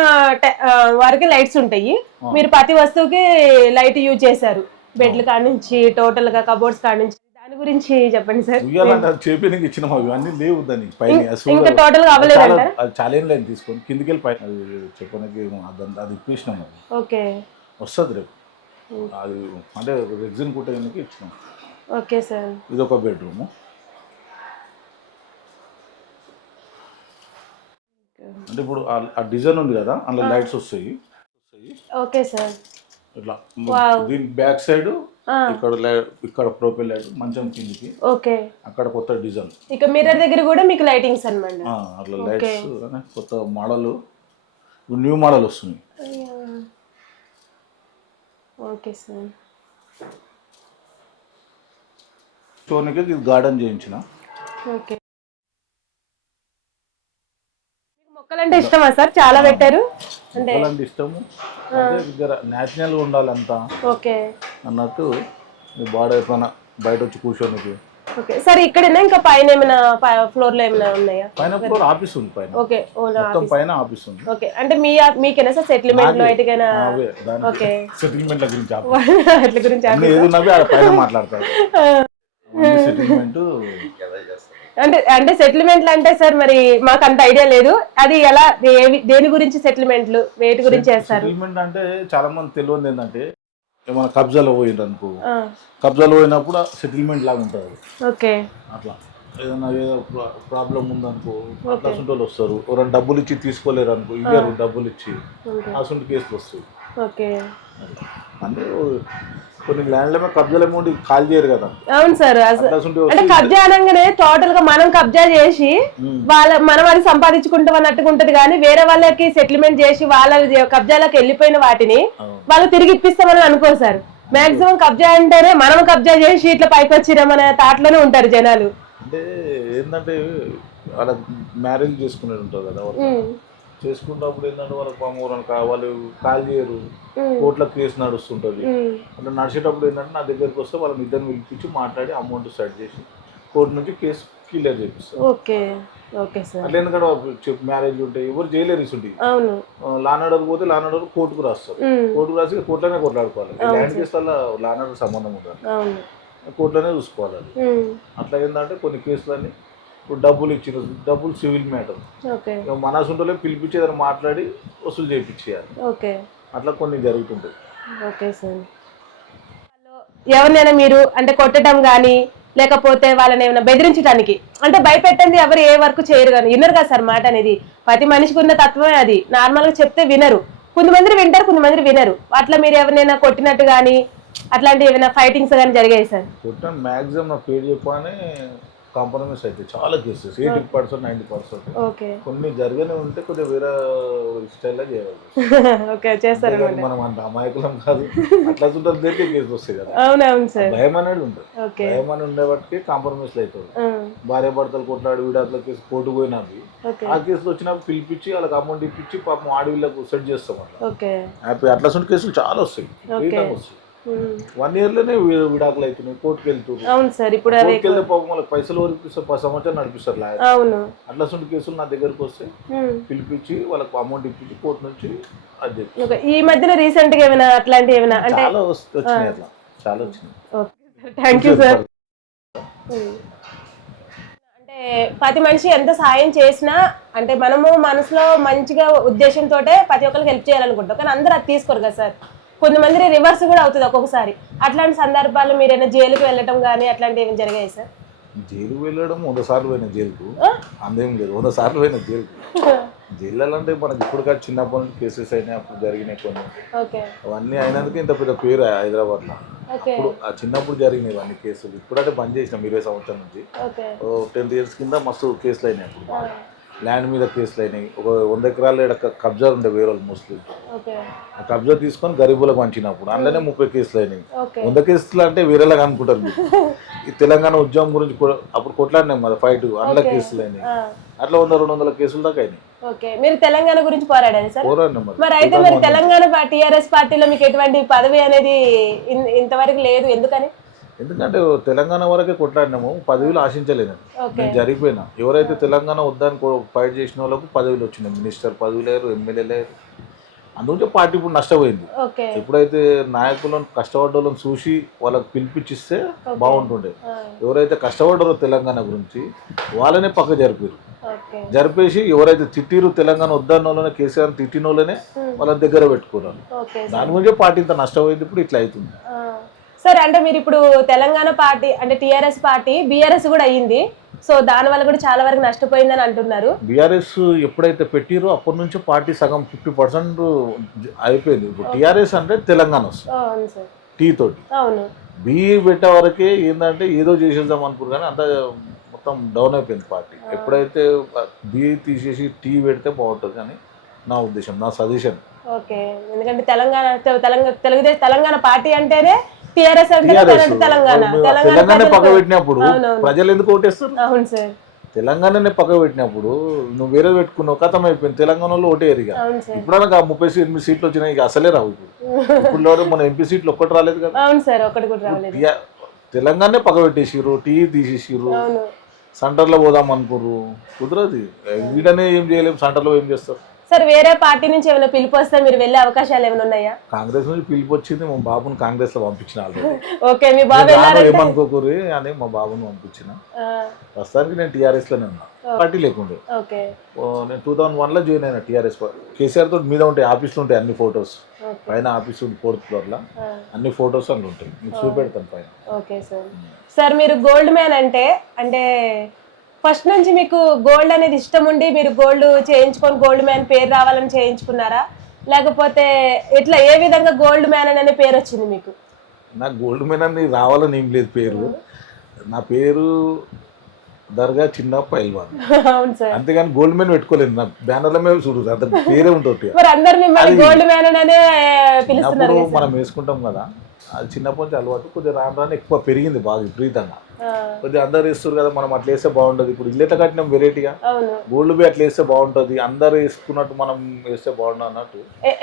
వరకు లైట్స్ ఉంటాయి, మీరు ప్రతి వస్తువుకి లైట్ యూజ్ చేశారు, బెడ్ల కాడ నుంచి టోటల్ గా కబోర్డ్స్ కాడ నుంచి. దాని గురించి చెప్పండి సార్. చేపనికి ఇచ్చిన అన్నీ లేవు, దాని పైన ఇంకా టోటల్ గా అవ్వలేదు. చాలా ఏం లేదు తీసుకొని కిందికి వెళ్ళి పైన చెప్పడానికి అది ఇప్పించినాము. ఓకే, వస్తుంది రేపు అది, అంటే రెగ్జిన్ కుట్టడానికి ఇచ్చినాం. ఓకే సార్, ఇది ఒక బెడ్రూమ్. అంటే ఇప్పుడు ఆ డిజైన్ ఉంది కదా, అందులో లైట్స్ వస్తాయి. ఓకే సార్, ఇట్లా దీని బ్యాక్ సైడ్ ఇక్కడ ప్రొఫైల్ లైట్ మంచం కిందికి. ఓకే, అక్కడ కొత్త డిజైన్. ఇక మిర్రర్ దగ్గర కూడా మీకు లైటింగ్స్ అన్నమాట. అట్లా లైట్స్ కొత్త మోడల్, న్యూ మోడల్ వస్తుంది. ఓకే సార్, చూడడానికి ఇది గార్డెన్ చేయించిన. ఓకే, మొక్కలంటే ఇష్టమా సార్? చాలా పెట్టారు అంటే ఇష్టము, నేచురల్ ఉండాలంతా. ఓకే అన్నట్టు బాడీ ఎప్పుడైనా బయట వచ్చి కూర్చోనికి. ఓకే సార్, ఇక్కడేనా ఇంకా పైన ఏమైనా ఫ్లోర్ లో ఏమైనా ఉన్నాయా? పైన ఫ్లోర్ ఆఫీస్ ఉంది, పైన. ఓకే, మొత్తం పైన ఆఫీస్ ఉంది. ఓకే, అంటే మీకేనా సార్ సెటిల్మెంట్ లో ఎటుకైనా? ఓకే, సెటిల్మెంట్ గురించి అట్ల గురించి పైన మాట్లాడతారు. సెటిల్మెంట్ అంటే సెటిల్మెంట్లు అంటే సార్ మరి మాకు అంత ఐడియా లేదు, అది ఎలా దేని గురించి సెటిల్మెంట్లు వేటి గురించి చేస్తారు? సెటిల్మెంట్ అంటే చాలా మంది తెలియదు ఏంటంటే, ఏమైనా కబ్జాలో పోయింది అనుకో, కబ్జాలో పోయినప్పుడు సెటిల్మెంట్ లాగా ఉంటుంది. ఓకే, అట్లా ఏదైనా ఏదో ప్రాబ్లం ఉందనుకో అట్లాంటి వాళ్ళు వస్తారు, ఎవరైనా డబ్బులు ఇచ్చి తీసుకోలేరు అనుకో, ఇయ్యారు డబ్బులు ఇచ్చి, అసలు కేసులు వస్తాయి. ఓకే, అంటే కొన్ని ల్యాండ్ల మీద కబ్జాలు అమౌంట్ కాల్ చేయరు కదా. అవును సార్. అంటే కబ్జా అనగానే టోటల్ గా మనం కబ్జా చేసి మనం అది సంపాదించుకుంటాం అన్నట్టుగా ఉంటది, కానీ వేరే వాళ్ళకి సెటిల్మెంట్ చేసి వాళ్ళ కబ్జాలకు వెళ్ళిపోయిన వాటిని వాళ్ళు తిరిగి ఇప్పిస్తామని అనుకో సార్. మాక్సిమం కబ్జా అంటేనే మనం కబ్జా చేసి ఇట్లా పైకి వచ్చిరామనే తాటలోనే ఉంటారు జనాలు. అంటే ఏంటంటే అలా మ్యారేజ్ చేసుకునేది ఉంటుంది కదా, చేసుకున్నప్పుడు ఏంటంటే వాళ్ళకి పాము వాళ్ళు కాల్ చేయరు, కోర్టులో కేసు నడుస్తుంటుంది. అంటే నడిచేటప్పుడు ఏంటంటే నా దగ్గరికి వస్తే వాళ్ళని ఇద్దరిని పిలిపించి మాట్లాడి అమౌంట్ సెట్ చేసి కోర్టు నుంచి కేసు క్లియర్ చేపిస్తారు. Okay, okay sir. అట్లా ఎందుకంటే మ్యారేజ్ ఉంటాయి, ఎవరు చేయలేరు ఇసుంటి. లానాడర్ పోతే లానాడర్ కోర్టుకు రాస్తారు, కోర్టుకు రాసి కోర్టులోనే కొట్లాడుకోవాలి. ల్యాండ్ కేసు వల్ల లానాడర్ సంబంధం ఉంటుంది, కోర్టులోనే చూసుకోవాలి. అట్లా ఏంటంటే కొన్ని కేసులన్నీ ఇప్పుడు డబ్బులు ఇచ్చిన డబ్బులు సివిల్ మ్యాటర్, మనసుంటలే పిలిపించి ఏదైనా మాట్లాడి వసూలు చేయించేయాలి. అట్లా కొన్ని జరుగుతుంటాయి. Okay sir. ఎవరినైనా మీరు అంటే కొట్టడం కానీ లేకపోతే వాళ్ళని ఏమైనా బెదిరించడానికి అంటే భయపెట్టండి, ఎవరు ఏ వర్క్ చేయరు కానీ వినరు కదా సార్ మాట అనేది. ప్రతి మనిషికి ఉన్న తత్వమే అది. నార్మల్ గా చెప్తే వినరు, కొంతమంది వింటారు, కొంతమంది వినరు. అట్లా మీరు ఎవరినైనా కొట్టినట్టు కానీ అట్లాంటి ఏమైనా ఫైటింగ్స్ కానీ జరిగాయి సార్? కొట్టాను, మ్యాక్సిమం నా పేరు చెప్పానే కాంప్రమైజ్ అయితే చాలా కేసెస్ 80% 90%. కొన్ని జరగనే ఉంటే కొద్దిగా వేరే స్టైల్లో చేయాలి. మనం అంత అమాయకులం కాదు, అట్లా చూడాలి దగ్గర కేసు వస్తాయి కదా. భయం అనేది ఉంటుంది, భయం అని ఉండేవాటికి కాంప్రమైజ్ అవుతుంది. భార్య భర్తలు కొట్లాడు వీడాట్ల కేసు కోర్టు పోయినవి, ఆ కేసులు వచ్చినప్పుడు పిలిపించి వాళ్ళకి అమౌంట్ ఇప్పించి పాపం ఆడవిళ్ళకు సెట్ చేస్తాం. అట్లా అట్లాంటి కేసులు చాలా వస్తాయి, వస్తాయి. 1 year లోనే విడాకులు అవుతున్నాయి, కోర్టుకు వెళ్తున్నారు. అవును సార్. ఇప్పుడు కోర్టుకు వెళ్తే పాపం వాళ్ళకి పైసలు వరిపిస్తారు, 10 సంవత్సరాలు నడిపిస్తారు లాయర్. అట్లాంటి కేసులు నా దగ్గరకు వస్తే పిలిపించి వాళ్ళకి అమౌంట్ ఇప్పించి కోర్టు నుంచి అది. ఈ మధ్యన రీసెంట్ గా ఏమైనా అట్లాంటి ఏమైనా అంటే చాలా వచ్చినాయి, అట్లా చాలా వచ్చినాయి. Thank you sir. అంటే ప్రతి మనిషి ఎంత సాయం చేసినా అంటే మనము మనసులో మంచిగా ఉద్దేశంతో ప్రతి ఒక్కరికి హెల్ప్ చేయాలనుకుంటాం, కానీ అందరూ అది తీసుకోరు కదా సార్. కొంతమంది రివర్స్ కూడా అవుతుంది ఒక్కొక్కసారి. అట్లాంటి సందర్భాల్లో మీరైనా జైలుకి వెళ్ళటం కానీ అట్లాంటివి ఏమైనా జరిగాయి సార్? జైలుకు వెళ్ళడం 100 సార్లు పోయినా జైలుకు, అందేం లేదు. 100 సార్లు పోయినా జైలుకు. జైలు అంటే మనకి ఇప్పుడు కాదు, చిన్నప్పటి నుంచి కేసెస్ అయినాయి, అప్పుడు జరిగినాయి కొన్ని. అవన్నీ అయినందుకు ఇంత పెద్ద పేరు హైదరాబాద్లో. అప్పుడు ఆ చిన్నప్పుడు జరిగినాయి అన్ని కేసులు. ఇప్పుడంటే బంద్ చేసినాం 20 సంవత్సరాల నుంచి. 10 years కింద మస్తు కేసులు అయినాయి. అప్పుడు ల్యాండ్ మీద కేసులు అయినాయి. ఒక 100 ఎకరాలు కబ్జా ఉండే వేరే వాళ్ళు ముస్లిం, ఆ కబ్జా తీసుకొని గరీబులకు పంచినప్పుడు అందులోనే 30 కేసులు అయినాయి. 100 కేసులు అంటే వేరేలాగా అనుకుంటారు మీరు. ఈ తెలంగాణ ఉద్యమం గురించి కూడా అప్పుడు కొట్లాడినాం కదా, ఫైట్, అందులో కేసులు అయినాయి. అట్లా 100-200 కేసుల దాకా అయినాయి. మీరు తెలంగాణ గురించి పోరాడారు సార్? పోరాడినాం. మరి అయితే మరి తెలంగాణ టీఆర్ఎస్ పార్టీలో మీకు ఎటువంటి పదవి అనేది ఇంతవరకు లేదు, ఎందుకని? ఎందుకంటే తెలంగాణ వరకే కొట్లాడినాము, పదవులు ఆశించలేదు. నేను జరిగిపోయినా. ఎవరైతే తెలంగాణ వద్దని ఫైట్ చేసిన వాళ్ళకు పదవులు వచ్చినాయి, మినిస్టర్ పదవులు లేరు, ఎమ్మెల్యే లేరు. అందుకే పార్టీ ఇప్పుడు నష్టపోయింది. ఎప్పుడైతే నాయకులను కష్టపడ్డోళ్ళని చూసి వాళ్ళకి పిలిపించిస్తే బాగుంటుండే. ఎవరైతే కష్టపడ్డారో తెలంగాణ గురించి వాళ్ళనే పక్క జరిపేసి ఎవరైతే తిట్టిరు తెలంగాణ వద్దన్న వాళ్ళనే, కేసీఆర్ తిట్టిన వాళ్ళనే వాళ్ళ దగ్గర పెట్టుకున్నారు. దాని గురించే పార్టీ ఇంత నష్టపోయింది. ఇప్పుడు ఇట్లా అవుతుంది సార్. అంటే మీరు ఇప్పుడు తెలంగాణ పార్టీ అంటే టీఆర్ఎస్ పార్టీ బీఆర్ఎస్ కూడా అయ్యింది, సో దాని వల్ల కూడా చాలా వరకు నష్టపోయిందని అంటున్నారు. బీఆర్ఎస్ ఎప్పుడైతే పెట్టిరో అప్పటి నుంచి పార్టీ సగం 50% అయిపోయింది. ఇప్పుడు టీఆర్ఎస్ అంటే తెలంగాణ వస్తుంది టీ తోటి. బీ పెట్టే వరకే ఏంటంటే ఏదో చేసేద్దాం అనుకున్నారు, కానీ అంత మొత్తం డౌన్ అయిపోయింది పార్టీ. ఎప్పుడైతే బీ తీసేసి టీ పెడితే బాగుంటుంది అని నా ఉద్దేశం, నా సజెషన్. ఎందుకంటే తెలంగాణ పార్టీ అంటేనే టీఆర్ఎస్ అంటే తెలంగాణ పక్క పెట్టినప్పుడు ప్రజలు ఎందుకు ఓటేస్తారు? అవును సార్. తెలంగాణనే పక్క పెట్టినప్పుడు నువ్వు వేరే పెట్టుకున్నావు, కథం అయిపోయింది. తెలంగాణలో ఓటేరు. ఇక ఇప్పుడైనా 38 సీట్లు వచ్చినాయి, ఇక అసలే రావు. ఇప్పుడు మన ఎంపీ సీట్లు ఒక్కటి రాలేదు కదా. అవును సార్, ఒక్కటి కూడా రాలేదు. తెలంగాణనే పక్క పెట్టేసిర్రు, టీ తీసేసిర్రు, సెంటర్లో పోదాం అనుకుర్రు. కుదరదు. వీడనే ఏం చేయలేము, సెంటర్లో ఏం చేస్తారు సార్? వేరే పార్టీ నుంచి ఏమైనా పిలుపు వస్తే మీరు వెళ్ళే అవకాశాలు ఏమైనా ఉన్నాయా? కాంగ్రెస్ నుంచి పిలుపు వచ్చింది, మా బాబుని కాంగ్రెస్ లో పంపించిన. ఓకే, మీ బాబు ఏమనుకోకూరి అని మా బాబుని పంపించిన. ప్రస్తుతానికి నేను టీఆర్ఎస్ లోనే ఉన్నా, పార్టీ లేకుండే. నేను 2001 లో జాయిన్ అయినా టీఆర్ఎస్. కేసీఆర్ తోటి మీద ఉంటాయి, ఆఫీసులు ఉంటాయి అన్ని ఫొటోస్. పైన ఆఫీస్ ఉంది 4th floor లో, అన్ని ఫొటోస్ అన్ని ఉంటాయి, మీకు చూపెడతాను పైన. Okay sir. సార్ మీరు గోల్డ్ మ్యాన్ అంటే ఫస్ట్ నుంచి మీకు గోల్డ్ అనేది ఇష్టం ఉండి మీరు గోల్డ్ చేయించుకొని గోల్డ్ మ్యాన్ పేరు రావాలని చేయించుకున్నారా, లేకపోతే ఇట్లా ఏ విధంగా గోల్డ్ మ్యాన్ అనే పేరు వచ్చింది మీకు? నాకు గోల్డ్ మ్యాన్ అని రావాలని ఏం లేదు పేరు. నా పేరు దర్గా చిన్న పైల్వాన్. అవును సార్. అంతేగాని గోల్డ్ మ్యాన్ పెట్టుకోలేదు. నా బ్యానర్ల మీద చూడు అంత పేరే ఉంటుంది. మరి అందరు మిమ్మల్ని గోల్డ్ మ్యాన్ అనే పిలుస్తున్నారు. మనం వేసుకుంటాం కదా, అది చిన్నప్పటి నుంచి అలవాటు. కొద్దిగా రాను రాను ఎక్కువ పెరిగింది బాగా విపరీతంగా. కొద్దిగా అందరు వేస్తారు కదా, మనం అట్లా వేస్తే బాగుంటుంది. ఇప్పుడు ఇల్లు ఎట్లా కట్టినాం వెరైటీగా, గోల్డ్ బి అట్లా వేస్తే బాగుంటుంది, అందరు వేసుకున్నట్టు మనం వేస్తే బాగుంటుంది అన్నట్టు.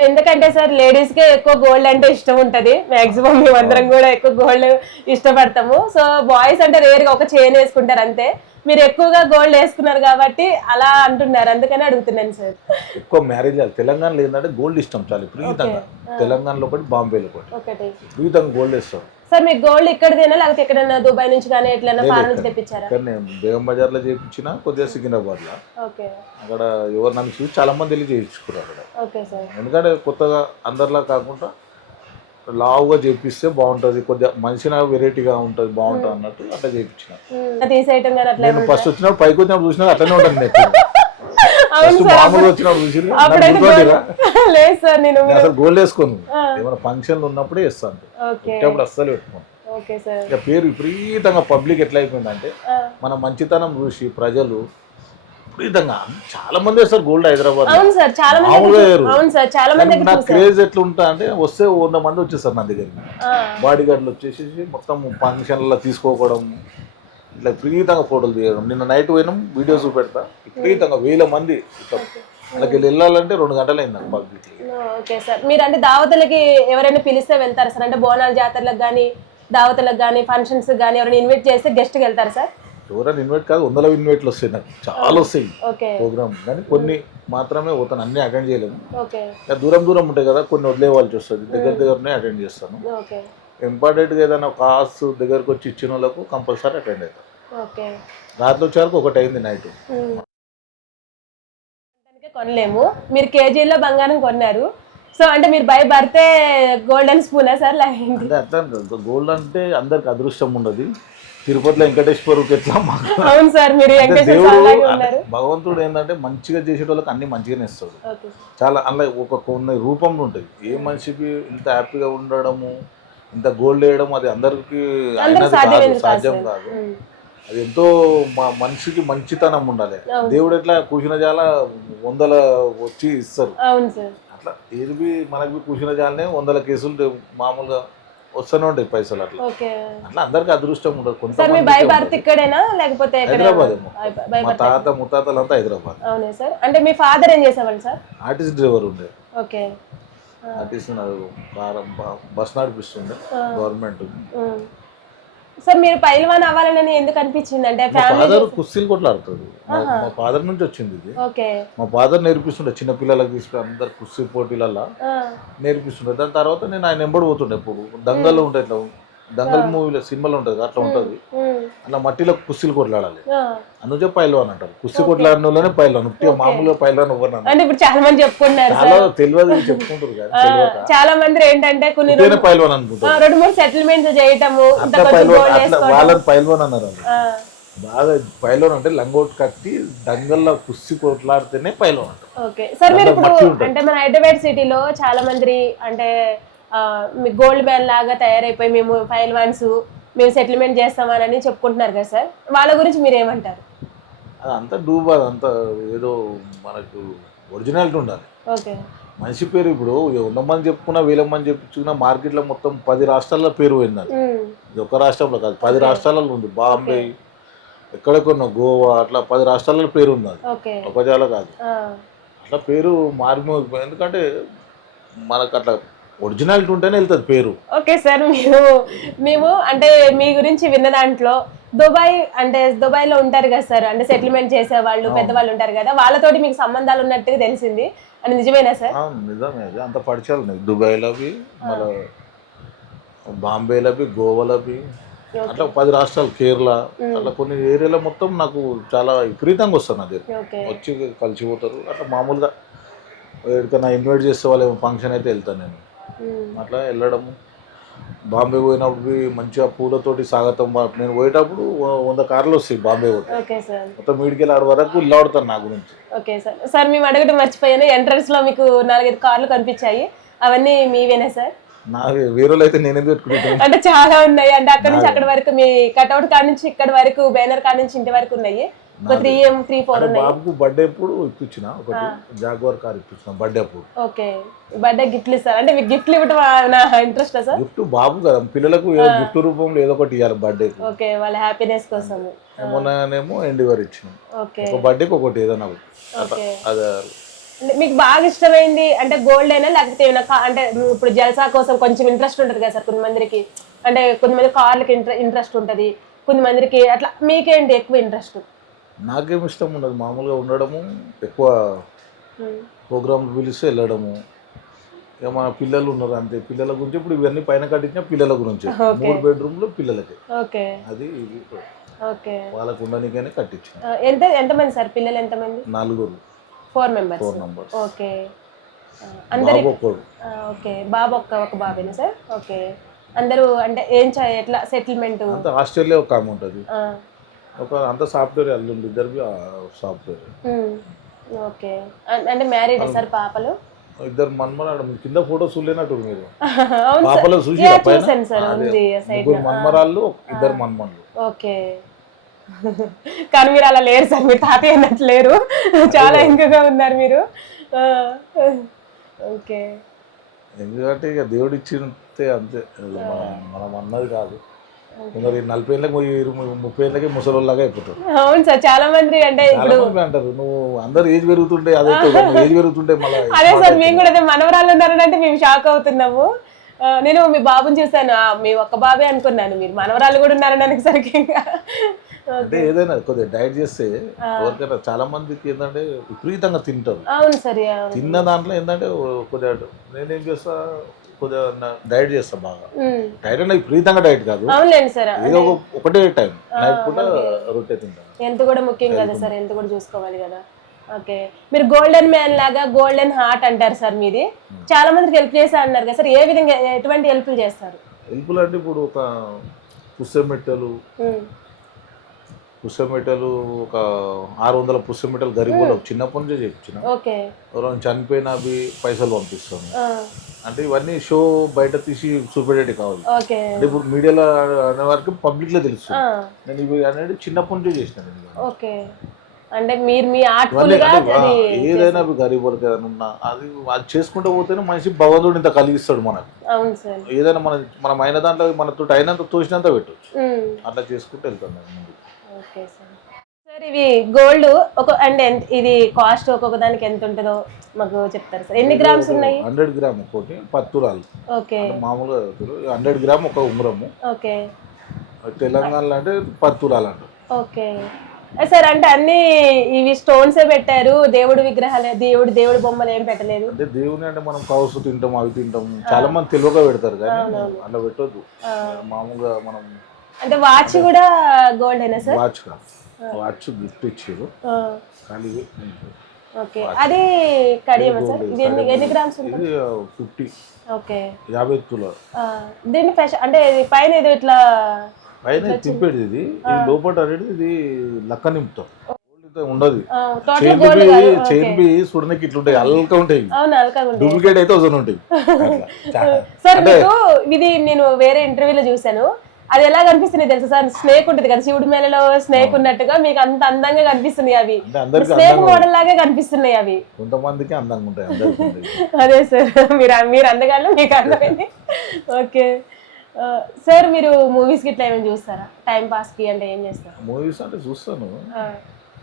ఎందుకంటే సార్ లేడీస్ కే ఎక్కువ గోల్డ్ అంటే ఇష్టం ఉంటది, మాక్సిమం మేమందరం కూడా ఎక్కువ గోల్డ్ ఇష్టపడతాము. సో బాయ్స్ అంటే రేర్ గా ఒక చైన్ వేసుకుంటారు అంతే, మీరు ఎక్కువగా గోల్డ్ వేసుకున్నారు కాబట్టి అలా అంటున్నారు, అందుకని అడుగుతున్నాను సార్. ఎక్కువ మ్యారేజ్ తెలంగాణలో ఏంటంటే గోల్డ్ ఇష్టం చాలా విపరీతంగా. తెలంగాణలో ఒకటి, బాంబేలో ఒకటి విపరీతంగా గోల్డ్ వేస్తారు. సార్ మీకు గోల్డ్ ఇక్కడదేనా లేకపోతే ఎక్కడైనా దుబాయ్ నుంచి కానీ ఎట్లైనా ఫారెన్ నుంచి తెప్పించారా? ఇక్కడ నేను బేగం బజార్ లో చేయించిన, కొద్దిగా సికింద్రాబాద్ లో. అక్కడ ఎవరు నన్ను చూసి చాలా మంది వెళ్ళి చేయించుకున్నారు అక్కడ. ఎందుకంటే కొత్తగా అందరిలా కాకుండా లావుగా చేపిస్తే బాగుంటది, కొద్దిగా మనిషిన వెరైటీగా ఉంటది, బాగుంటది అన్నట్టు అట్లా చేయించిన. నేను ఫస్ట్ వచ్చినప్పుడు పైకి వచ్చినప్పుడు చూసినా అట్లనే ఉంటుంది. మామూలుగా వచ్చినప్పుడు చూసి అసలు గోల్డ్ వేసుకోను, ఏమైనా ఫంక్షన్లు ఉన్నప్పుడే వేస్తాను, ఇప్పుడు అస్సలు పెట్టుకోను. ఇక పేరు విపరీతంగా పబ్లిక్ ఎట్లా అయిపోయిందంటే, మన మంచితనం చూసి ప్రజలు విపరీతంగా చాలా మంది వేస్తారు గోల్డ్ హైదరాబాద్. నా క్రేజ్ ఎట్లా ఉంటా అంటే, వస్తే 100 మంది వచ్చేస్తారు నా దగ్గరికి. బాడీ గార్డులు వచ్చేసి మొత్తం ఫంక్షన్లలో తీసుకోవడం, ఇట్లా విపరీతంగా ఫోటోలు తీయడం. నిన్న నైట్ పోయినాం, వీడియో చూపెడతా, విపరీతంగా 1000 మంది. వాళ్ళకి వెళ్ళాలంటే 2 గంటలు అయింది నాకు పబ్లిక్. ఓకే సార్, మీరు అంటే దావతులకి ఎవరైనా పిలిస్తే వెళ్తారా సార్? అంటే బోనాల జాతరలకు కానీ, దావతులకు కానీ, ఫంక్షన్స్ కానీ ఎవరైనా ఇన్వైట్ చేస్తే గెస్ట్కి వెళ్తారా సార్? ఎవరైనా ఇన్వైట్ కాదు, 100 ఇన్వైట్లు వస్తాయి నాకు, చాలా వస్తాయి ప్రోగ్రామ్. కానీ కొన్ని మాత్రమే పోతాను, అన్ని అటెండ్ చేయలేము. దూరం దూరం ఉంటాయి కదా, కొన్ని వదిలేవాల్సి వస్తుంది, దగ్గరనే అటెండ్ చేస్తాను. ఇంపార్టెంట్గా ఏదైనా కాస్ట్ దగ్గరకు వచ్చి ఇచ్చిన వాళ్ళకు కంపల్సరీ అటెండ్ అవుతాను. రాత్రి వచ్చేవరకు 1 అయింది నైట్. కొనలేము, మీరు కేజీల్లో బంగారం కొన్నారు. సో అంటే మీరు బై బర్తే గోల్డెన్ స్పూనా సార్? అంటే అట్లా గోల్డ్ అంటే అందరికి అదృష్టం ఉండదు. తిరుపతిలో వెంకటేశ్వరుకి ఎట్లా, అవును సార్, మీరు భగవంతుడు ఏంటంటే మంచిగా చేసేటోళ్ళకి అన్ని మంచిగానే ఇస్తాడు. చాలా అందులో కొన్ని రూపంలో ఉంటుంది. ఏ మనిషికి ఇంత హ్యాపీగా ఉండడము, ఇంత గోల్డ్ వేయడం, అది అందరికి సాధ్యం కాదు. అది ఎంతో మనిషికి మంచితనం ఉండాలి. దేవుడు ఎట్లా కూర్చున్న చాలా 100 వచ్చి ఇస్తారు, అట్లా ఏది మనకి కూర్చున్న జాలనే 100 కేసులు మామూలుగా వస్తూనే ఉంటాయి పైసలు. అట్లా అట్లా అందరికి అదృష్టం ఉండదు. హైదరాబాద్, మా తాత ముత్తాతలంతా హైదరాబాద్. అంటే మీ ఫాదర్ ఏం చేసేవాళ్ళు సార్? ఆర్టిస్ట్ డ్రైవర్ ఉండే. ఆర్టిస్ట్ బస్ నడిపిస్తుండే గవర్నమెంట్. సార్ మీరు పైల్వాన్ అవ్వాలని ఎందుకు అనిపించింది? అంటే ఫాదర్ కుస్తీలు కొట్లాడుతాడు, మా ఫాదర్ నుంచి వచ్చింది ఇది. మా ఫాదర్ నేర్పిస్తుండే, చిన్న పిల్లలకు తీసుకుని అందరు కుస్తీ పోటీలలో నేర్పిస్తుండే. దాని తర్వాత నేను ఆయన ఎంబడి పోతుండే. ఇప్పుడు దంగల్లో ఉంటాయి, ఇట్లా దంగల్ మూవీలో సినిమాలో ఉంటుంది అట్లా ఉంటుంది. అట్లా మట్టిలో కుస్తీలు కొట్లాడాలి, అందుకే పైల్వాన్ అంటారు. కుస్తీ కొట్లాడిన వాళ్ళనే పైల్వాన్, మామూలుగా పైల్వాన్ ఎవరు చాలా మంది చెప్పుకుంటారు, చాలా తెలియదు చెప్పుకుంటారు కానీ చాలా మంది ఏంటంటే పైల్వాన్ అనుకుంటారు. 2-3 సెటిల్మెంట్స్ చేయటము, వాళ్ళని పైల్వాన్ అన్నారు. బాగా పైల్వాన్ అంటే లంగోట్ కట్టి దంగల్లో కుస్తీ కొట్లాడితేనే పైల్వాన్ అంటారు. ఓకే సార్, మీరు ఇప్పుడు అంటే మన హైదరాబాద్ సిటీలో చాలా మంది అంటే మీ గోల్డ్ మ్యాన్ లాగా తయారైపోయి మేము పైల్వాన్స్, మేము సెటిల్మెంట్ చేస్తామని చెప్పుకుంటున్నారు కదా సార్, వాళ్ళ గురించి మీరు ఏమంటారు? అదంతా డూబా, అదంతా ఏదో మనకు ఒరిజినాలిటీ ఉండాలి. మనిషి పేరు ఇప్పుడు 100 మంది చెప్పుకున్నా, 1000 మంది చెప్పుకున్నా, మార్కెట్లో మొత్తం 10 రాష్ట్రాల్లో పేరు పోయింది. ఇది ఒక రాష్ట్రంలో కాదు, 10 రాష్ట్రాలలో ఉంది. బాంబే, ఎక్కడెక్కడో గోవా, అట్లా 10 రాష్ట్రాలలో పేరు ఉంది. ఒక జాల కాదు, అట్లా పేరు మారిమోగిపోయింది. ఎందుకంటే మనకు అట్లా ఒరిజినాలిటీ ఉంటేనే వెళ్తుంది పేరు. ఓకే సార్, మేము అంటే మీ గురించి విన్న దాంట్లో దుబాయ్లో ఉంటారు కదా సార్, అంటే సెటిల్మెంట్ చేసే వాళ్ళు పెద్దవాళ్ళు ఉంటారు కదా, వాళ్ళతోటి మీకు సంబంధాలు ఉన్నట్టుగా తెలిసింది, అని నిజమేనా సార్? నిజమే, అంత పరిచయాలు దుబాయ్లో, మళ్ళీ బాంబేలో, గోవాలో, అట్లా 10 రాష్ట్రాలు, కేరళ, అట్లా కొన్ని ఏరియాలో మొత్తం నాకు చాలా విపరీతంగా వస్తారు. అది వచ్చి కలిసిపోతారు. అట్లా మామూలుగా ఎక్కడికైనా ఇన్వైట్ చేసే వాళ్ళు ఫంక్షన్ అయితే వెళ్తాను నేను. అట్లా వెళ్ళడము బాంబే పోయినప్పుడు మంచిగా పూలతోటి స్వాగతం నేను పోయేటప్పుడు 100 కార్లు వస్తాయి బాంబే పోతే. Okay sir. మొత్తం మీడికెళ్ళి ఆడ వరకు ఇల్లు ఆడుతాను నా గురించి. Okay sir. సార్ మేము అడగడం మర్చిపోయాను, ఎంట్రన్స్ లో మీకు 4-5 కార్లు కనిపించాయి, అవన్నీ మీవేనా సార్? నాకు వేరే అయితే నేనేం పెట్టుకుంటాను. అంటే చాలా ఉన్నాయి, అంటే అక్కడ నుంచి అక్కడ వరకు మీ కట్అవుట్ కాడ నుంచి ఇక్కడ వరకు, బ్యానర్ కాడ నుంచి ఇంటి వరకు ఉన్నాయి. 3-4 ఉన్నాయి. బాబుకు బర్త్డే అప్పుడు ఇప్పించిన ఒకటి జాగ్వార్ కార్ ఇప్పించిన బర్త్డే అప్పుడు. ఓకే, బర్త్డే గిఫ్ట్లు ఇస్తారు అంటే మీకు గిఫ్ట్లు ఇవ్వడం నా ఇంట్రెస్ట్ సార్? గిఫ్ట్ బాబు కదా, పిల్లలకు గిఫ్ట్ రూపంలో ఏదో ఒకటి ఇవ్వాలి బర్త్డే. ఓకే, వాళ్ళ హ్యాపీనెస్ కోసం. మొన్ననేమో ఎండివర్ ఇచ్చినాం. ఓకే, ఒక బర్త్డేకి ఒకటి ఏదైనా అదే. మీకు బాగా ఇష్టమైంది అంటే గోల్డ్ అయినా లేకపోతే ఏమైనా అంటే ఇప్పుడు జల్సా కోసం కొంచెం ఇంట్రెస్ట్ ఉంటుంది కదా సార్ కొంతమందికి, అంటే కొంతమంది కార్లకి ఇంట్రెస్ట్ ఉంటుంది, కొంతమందికి అట్లా, మీకేంటి ఎక్కువ ఇంట్రెస్ట్? నాకేం ఇష్టం ఉండదు, మామూలుగా ఉండడము, ఎక్కువ ప్రోగ్రామ్ పిలిస్తే వెళ్ళడము. ఇక మన పిల్లలు ఉన్నారు అంతే, పిల్లల గురించి ఇప్పుడు ఇవన్నీ పైన కట్టించిన పిల్లల గురించి 3 బెడ్రూమ్లు పిల్లలకి. ఓకే, అది ఇది ఓకే, వాళ్ళకు ఉండడానికనే కట్టించిన. ఎంతమంది సార్ పిల్లలు? ఎంతమంది? 4 మెంబర్స్. ఓకే, ఓకే, బాబు ఒక బాబేనా సార్? ఓకే, అందరూ అంటే ఎట్లా సెటిల్మెంట్? ఆస్ట్రేలియా ఒక ఆమె ఉంటుంది, ఒక అంత సాఫ్ట్వేర్ అల్లుండి, ఇద్దరు సాఫ్ట్వేర్. ఓకే, అంటే మ్యారీడ్ సార్? పాపలు 2 మన్మరాడు, కింద ఫోటో చూడలేనట్టు మీరు పాపలో చూసి మన్మరాళ్ళు 2 మన్మన్లు. ఓకే, కానీ మీరు అలా లేరు సార్, మీరు తాతయ్య అన్నట్టు లేరు, చాలా ఎంకగా ఉన్నారు మీరు. ఓకే, ఎందుకంటే ఇక దేవుడు ఇచ్చితే అంతే, మనం అన్నది కాదు. 40 ఏళ్ళకి 30 ఏళ్ళకి ముసలిలాగా అయిపోతారు. అవును సార్, చాలా మంది అంటే ఇప్పుడు అంటారు నువ్వు అందరు ఏజ్ పెరుగుతుంటే అదే ఏజ్ పెరుగుతుంటే మళ్ళీ. అదే సార్, మేము కూడా అదే మనవరాళ్ళు ఉన్నారంటే మేము షాక్ అవుతున్నాము. నేను మీ బాబుని చూసాను, మీ ఒక్క బాబే అనుకున్నాను, మీరు మనవరాళ్ళు కూడా ఉన్నారని అనేసరికి. అంటే ఏదైనా కొద్దిగా డైట్ చేస్తే ఎవరికైనా చాలా మందికి ఏంటంటే విపరీతంగా తింటారు. అవును సార్, తిన్న దాంట్లో ఏంటంటే కొద్దిగా నేనేం చేస్తా, కొద్దిగా డైట్ చేస్తా బాగా. డైట్ అంటే విపరీతంగా డైట్ కాదు, ఏదో ఒకటే టైం నైట్ కూడా రొట్టె తింటాను. ఎంత కూడా ముఖ్యం కదా సార్, ఎంత కూడా చూసుకోవాలి కదా. ఓకే, మీరు గోల్డెన్ మ్యాన్ లాగా గోల్డెన్ హార్ట్ అంటారు సార్, మీది చాలా మందికి హెల్ప్ చేస్తా అన్నారు కదా సార్, ఏ విధంగా ఎటువంటి హెల్ప్లు చేస్తారు? హెల్ప్లు అంటే ఇప్పుడు ఒక పుస్తమెట్టలు ఒక 600 పుస్తమెట్టలు గరీబులకు చిన్నప్పటి నుంచే చేయించిన. ఎవరైనా చనిపోయినా అవి పైసలు పంపిస్తాను. అంటే ఇవన్నీ షో బయట తీసి చూపెట్టేది కావాలి, అంటే ఇప్పుడు మీడియాలో అనే వరకు పబ్లిక్ లో తెలుసు. నేను ఇవి అనేది చిన్నప్పటి నుంచే చేసిన. అంటే మీరు మీ ఏదైనా గరీబులకి ఏదైనా ఉన్నా అది చేసుకుంటూ పోతేనే మనిషి భగవంతుడు ఇంత కలిగిస్తాడు మనకు. ఏదైనా మనం అయిన దాంట్లో మనతో అయినంత తోసినంత పెట్టవచ్చు, అట్లా చేసుకుంటూ వెళ్తాం. సార్ ఇవి గోల్డ్ అంటే ఇది కాస్ట్ ఒక్కొక్క దానికి ఎంత ఉంటుందో మాకు చెప్తారు సార్? ఎన్ని గ్రామ్స్ ఉన్నాయి? 100 గ్రామ్ ఒకటి 10 తులాలు. ఓకే, మామూలుగా 100 గ్రామ్ ఒక ఉంగరము. ఓకే, తెలంగాణలో అంటే 10 తులాలు అంటారు. ఓకే సార్, అంటే అన్ని ఇవి స్టోన్స్ పెట్టారు, దేవుడు విగ్రహాలు, దేవుడు బొమ్మలు ఏం పెట్టలేదు? అంటే దేవుని అంటే మనం కౌసు తింటాం, అవి తింటాం, చాలా మంది తెలియక పెడతారు కానీ అట్లా పెట్టొద్దు. మామూలుగా మనం అంటే వాచ్ కూడా గోల్డ్ అయినా సార్? వాచ్ కాదు, వాచ్ గిఫ్ట్ ఇచ్చారు. ఓకే, అది కడియమా సార్? ఇది ఎన్ని గ్రామ్స్ ఉంటుంది? 50. ఓకే, 50 తులాలు. దీన్ని అంటే పైన ఏదో ఇట్లా పైన తింపేది, ఇది లోపల అనేది ఇది లక్క నింపుతాం, ఉండదు. చైన్ బి చూడడానికి ఇట్లుంటాయి, అల్కా ఉంటాయి, డూప్లికేట్ అయితే వజన్ ఉంటాయి. సార్ ఇది నేను వేరే ఇంటర్వ్యూలో చూసాను, అది ఎలా కనిపిస్తుంది తెలుసా సార్? స్నేక్ ఉంటుంది కదా, శివుడి మేలలో స్నేక్ ఉన్నట్టుగా మీకు అంత అందంగా కనిపిస్తున్నాయి, అవి స్నేక్ మోడల్ లాగా కనిపిస్తున్నాయి అవి. కొంతమందికి అందంగా ఉంటాయి. అదే సార్, మీరు అందగాళ్ళు, మీకు అందమైంది. ఓకే సార్, మీరు మూవీస్ కి ఇట్లా ఏమైనా చూస్తారా టైం పాస్ కి? అంటే ఏం చేస్తారు? మూవీస్ అంటే చూస్తాను,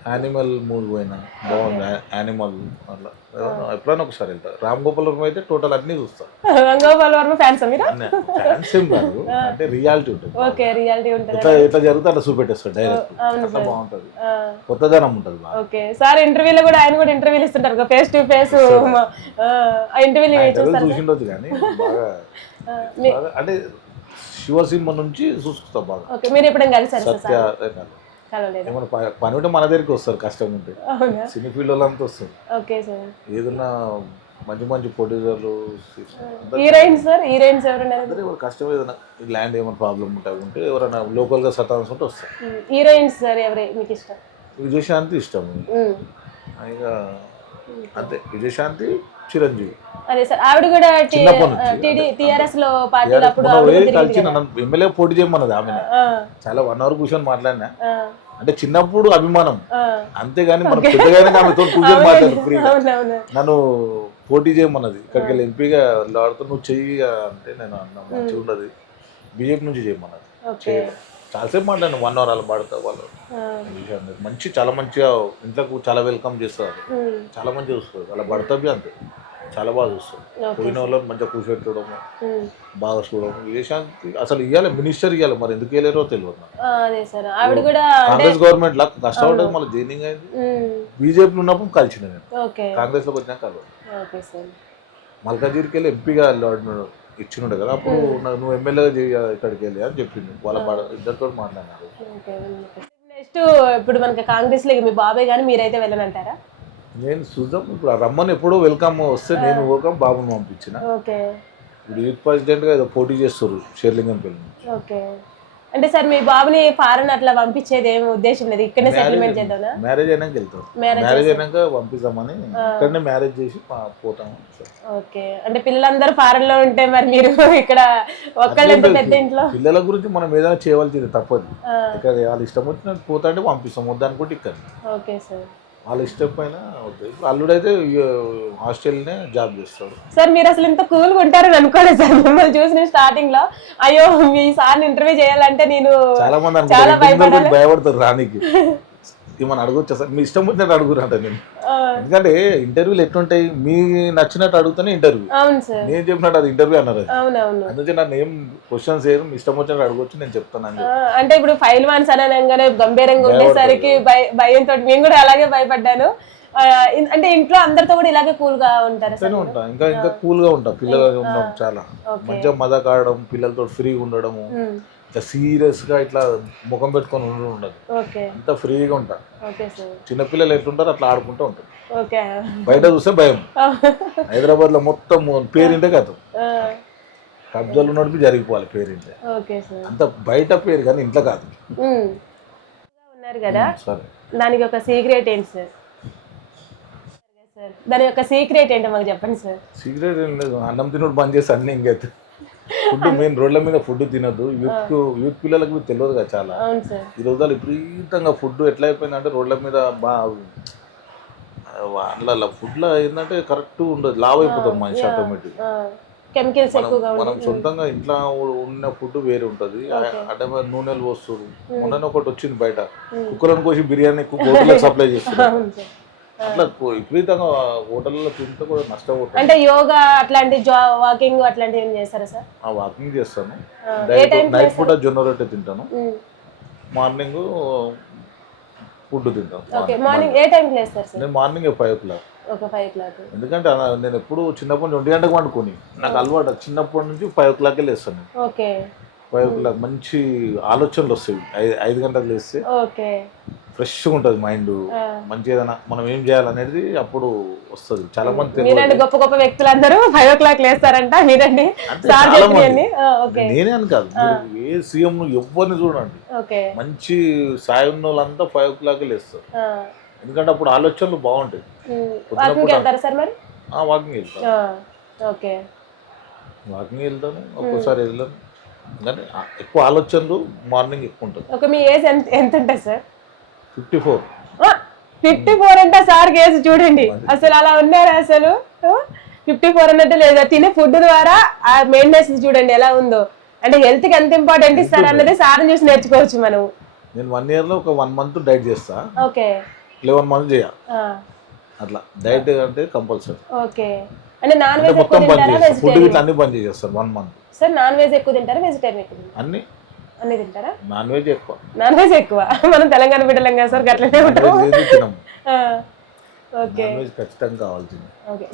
యానిమల్ మూవీ పోయినా బాగుంది, యానిమల్ అట్లా ఎప్పుడైనా ఒకసారి వెళ్తా. రామ్ గోపాల్ వర్మ అయితే టోటల్ అన్ని చూస్తాను. రామ్ గోపాల్ వర్మ ఫ్యాన్స్ మీరు? ఫ్యాన్స్ ఏం కాదు, అంటే రియాలిటీ ఉంటుంది. ఓకే, రియాలిటీ ఉంటుంది, ఎట్లా జరుగుతుంది అట్లా చూపెట్టేస్తాడు డైరెక్ట్, అట్లా బాగుంటుంది, కొత్తదనం ఉంటుంది. ఓకే సార్, ఇంటర్వ్యూలో కూడా ఆయన కూడా ఇంటర్వ్యూలు ఇస్తుంటారు, ఫేస్ టు ఫేస్ ఇంటర్వ్యూలు చూసిండొచ్చు కానీ బాగా అంటే శివ సినిమా నుంచి చూసుకుంటాం బాగా. ఓకే, మీరు ఎప్పుడైనా కలిసారు? సత్య ఏమన్నా పని ఉంటే మన దగ్గరికి వస్తారు, కష్టం ఉంటే సినీ ఫీల్డ్ వాళ్ళంతా వస్తారు. ఓకే సార్, ఏదన్నా మంచి మంచి ప్రొడ్యూసర్లు హీరోయిన్స్ సార్, హీరోయిన్స్ ఎవరున్నారు? అందరూ ఎవరు కష్టం ఏదైనా ల్యాండ్ ఏమైనా ప్రాబ్లం ఉంటే ఎవరైనా లోకల్గా సతాన్స్ ఉంటే వస్తారు. హీరోయిన్స్ సార్ ఎవరు మీకు ఇష్టం? విజయశాంతి ఇష్టం ఇక అంతే, విజయశాంతి, చిరంజీవి. అదే సార్, ఆవిడ కూడా చిన్నప్పటి నుంచి టీఆర్ఎస్ లో పార్టీలో అప్పుడు కలిసి నన్ను ఎమ్మెల్యే పోటీ చేయమన్నది ఆమె. చాలా 1 hour కూర్చొని మాట్లాడినా. అంటే చిన్నప్పుడు అభిమానం అంతేగాని మనం పెద్దగానే ఆమెతో కూర్చొని మాట్లాడు ఫ్రీగా. నన్ను పోటీ చేయమన్నది, ఇక్కడికి వెళ్ళి ఎంపీగా ఆడుతూ నువ్వు చెయ్యి అంటే నేను అన్నా మంచిగా ఉండదు, బీజేపీ నుంచి చేయమన్నది. చాలాసేపు మాట్లాడిన 1 hour అలా పాడతా వాళ్ళు. మంచి చాలా మంచిగా ఇంట్లోకి చాలా వెల్కమ్ చేస్తారు, చాలా మంచిగా చూస్తారు. అలా పడతాబి అంతే చాలా బాగా చూస్తారు. పోయిన వాళ్ళని మంచిగా కూర్చోబెట్టడము, బాగా చూడడం. విజయశాంతి అసలు ఇవ్వాలి, మినిస్టర్ ఇవ్వాలి, మరి ఎందుకు ఇవ్వలేరో తెలియదు. కాంగ్రెస్ గవర్నమెంట్ లా కష్టపడ్డది, మళ్ళీ జైనింగ్ అయింది. బీజేపీ ఉన్నప్పుడు కలిసిన నేను, కాంగ్రెస్ లోకి వచ్చినా కలవదు. మల్కాజిగిరికి వెళ్ళి ఎంపీగా ఇచ్చినుండే కదా, అప్పుడు నువ్వు ఎమ్మెల్యేగా చేయ ఇక్కడికి వెళ్ళి అని చెప్పింది. వాళ్ళ ఇద్దరితో మాట్లాడినారు. నెక్స్ట్ ఇప్పుడు మనకి కాంగ్రెస్ లో మీ బాబాయ్ కానీ మీరైతే వెళ్ళనంటారా? నేను చూద్దాం, ఇప్పుడు రమ్మని ఎప్పుడో వెల్కమ్ వస్తే నేను వెల్కమ్ బాబుని పంపించిన. ఇప్పుడు యూత్ ప్రెసిడెంట్ గా ఏదో పోటీ చేస్తారు షేర్లింగంపల్లి. అంటే సార్ మీ బాబుని ఫారెన్ అట్లా పంపించేది ఏమి ఉద్దేశం లేదు, ఇక్కడనే సెటిల్మెంట్ చేద్దాం. మ్యారేజ్ అయినాక వెళ్తాం, మ్యారేజ్ అయినాక పంపిస్తామని ఇక్కడనే మ్యారేజ్ చేసి పోతాం. ఓకే, అంటే పిల్లలందరూ ఫారెన్ లో ఉంటే మరి మీరు ఇక్కడ ఒక్కళ్ళంత పెద్ద ఇంట్లో పిల్లల గురించి మనం ఏదైనా చేయవలసింది తప్పదు. ఇక్కడ వాళ్ళు ఇష్టం వచ్చినట్టు పోతా అంటే పంపిస్తాం, వద్దనుకుంటే ఇక్కడ. ఓకే సార్, వాళ్ళ ఇష్టం పైన అవుతాయి. ఇప్పుడు అల్లుడైతే హాస్టల్నే జాబ్ చేస్తాడు. సార్ మీరు అసలు ఇంత కూల్గా ఉంటారని అనుకోలేదు సార్, మిమ్మల్ని చూసిన స్టార్టింగ్ లో. అయ్యో మీ సార్ని ఇంటర్వ్యూ చేయాలంటే నేను చాలా మంది భయపడతారు రానికి. ఏమన్నా అడగొచ్చా సార్, మీ ఇష్టం వచ్చినట్టు అడుగురంట నేను. ఎందుకంటే ఇంటర్వ్యూలు ఎట్లుంటాయి, మీ నచ్చినట్టు అడుగుతానే ఇంటర్వ్యూ. నేను చెప్పినట్టు అది ఇంటర్వ్యూ అన్నారు. అందుకే నన్ను ఏం క్వశ్చన్స్ ఏం ఇష్టం వచ్చినట్టు అడగొచ్చు, నేను చెప్తాను. అంటే ఇప్పుడు ఫైల్ వన్స్ అనగానే గంభీరంగా ఉండేసరికి భయంతో మేము కూడా అలాగే భయపడ్డాను. అంటే ఇంట్లో అందరితో కూడా ఇలాగే కూల్ గా ఉంటారు? ఉంటా, ఇంకా ఇంకా కూల్ గా ఉంటా. పిల్లలు ఉండడం చాలా మంచిగా మజాక్ ఆడడం, పిల్లలతో ఫ్రీగా ఉండడము. ఇట్లా సీరియస్ గా ఇట్లా ముఖం పెట్టుకొని ఉండదు, అంత ఫ్రీగా ఉంటా. చిన్నపిల్లలు ఎట్లుంటారు అట్లా ఆడుకుంటూ ఉంటారు. బయట చూస్తే భయం. హైదరాబాద్ లో మొత్తం పేరింటే కాదు, కబ్జాలు నడిపి జరిగిపోవాలి పేరింటే. అంత బయట పేరు కానీ ఇంట్లో కాదు. ఉన్నారు కదా, దానికి ఒక సీక్రెట్ ఏంటి సార్? దాని యొక్క సీక్రెట్ ఏంటో మాకు చెప్పండి సార్. సీక్రెట్ ఏం లేదు, అన్నం తినడు బంద్ చేసి అన్ని ఇంకైతే ఫుడ్ మెయిన్ రోడ్ల మీద ఫుడ్ తినద్దు. యూత్ పిల్లలకు తెలియదు కదా చాలా. ఈ రోజుల్లో విపరీతంగా ఫుడ్ ఎట్లా అయిపోయిందంటే రోడ్ల మీద అందులో ఫుడ్లో ఏంటంటే కరెక్ట్ ఉండదు, లావ్ అయిపోతాం మనిషి ఆటోమేటిక్. మనం సొంతంగా ఇంట్లో ఉన్న ఫుడ్ వేరే ఉంటుంది. అంటే నూనెలు పోస్తారు. మొన్న ఒకటి వచ్చింది బయట, కుక్కలను కోసి బిర్యానీ హోటల్కి సప్లై చేస్తారు. అట్లా విపరీతంగా హోటల్లో తింటే కూడా నష్టపోతుంది. అంటే యోగా అట్లాంటి వాకింగ్ అట్లాంటివి ఏం చేస్తారా సార్? వాకింగ్ చేస్తాను, నైట్ పూట జొన్న రొట్టె తింటాను, మార్నింగ్ ఫుడ్ తింటాను. మార్నింగ్ ఏ టైంకి లేస్తారు సార్? నేను మార్నింగ్ 5 o'clock. ఎందుకంటే నేను ఎప్పుడు చిన్నప్పటి నుంచి 1 గంటకు వండుకొని నాకు అలవాటు. చిన్నప్పటి నుంచి 5 o'clock లేస్తాను. 5 o'clock మంచి ఆలోచనలు వస్తాయి. 5 గంటలకు లేస్తే ఫ్రెష్గా ఉంటుంది మైండ్. మంచిగా ఏదైనా మనం ఏం చేయాలనేది అప్పుడు వస్తుంది. చాలా మంది గొప్ప గొప్ప వ్యక్తులందరూ 5 o'clock లేస్తారంట. మీరండి నేనే అని కాదు, ఏ సీఎం ఎవరిని చూడండి మంచి సాయి ఉన్న వాళ్ళంతా 5 o'clock లేస్తారు. ఎందుకంటే అప్పుడు ఆలోచనలు బాగుంటాయి. వాకింగ్ వెళ్తాను, ఒక్కోసారి వెళ్ళాను. కానీ ఎక్కువ ఆలోచనలు మార్నింగ్ ఎక్కువ ఉంటుంది. మీ ఏజ్ ఎంత ఉంటుంది సార్? 54. 54 అంటే సార్ కేసు చూడండి, అసలు అలా ఉన్నారు. అసలు 54 అన్నట్టు లేదా, తినే ఫుడ్ ద్వారా ఆ మెయింటెనెన్స్ చూడండి ఎలా ఉందో. అంటే హెల్త్ కి ఎంత ఇంపార్టెంట్ ఇస్తారు అన్నది సార్ చూసి నేర్చుకోవచ్చు మనం. నేను 1 year లో ఒక 1 month డైట్ చేస్తా. 11 months చేయాలి అట్లా డైట్ అంటే కంపల్సరీ. అంటే నాన్ వెజ్ మొత్తం బంద్ చేస్తాను, ఫుడ్ ఇట్లా అన్ని బంద్ చేస్తాను 1 month. సార్ నాన్ వెజ్ ఎక్కువ తింటారా వెజిటేరియన్ ఎక్కువ? అన్ని తింటారా? నాన్ వెజ్ ఎక్కువ. నాన్ వెజ్ ఎక్కువ. మనం తెలంగాణ బిడ్డలం కదా సార్, అట్లనే ఉంటాం. ఖచ్చితంగా కావాల్సింది.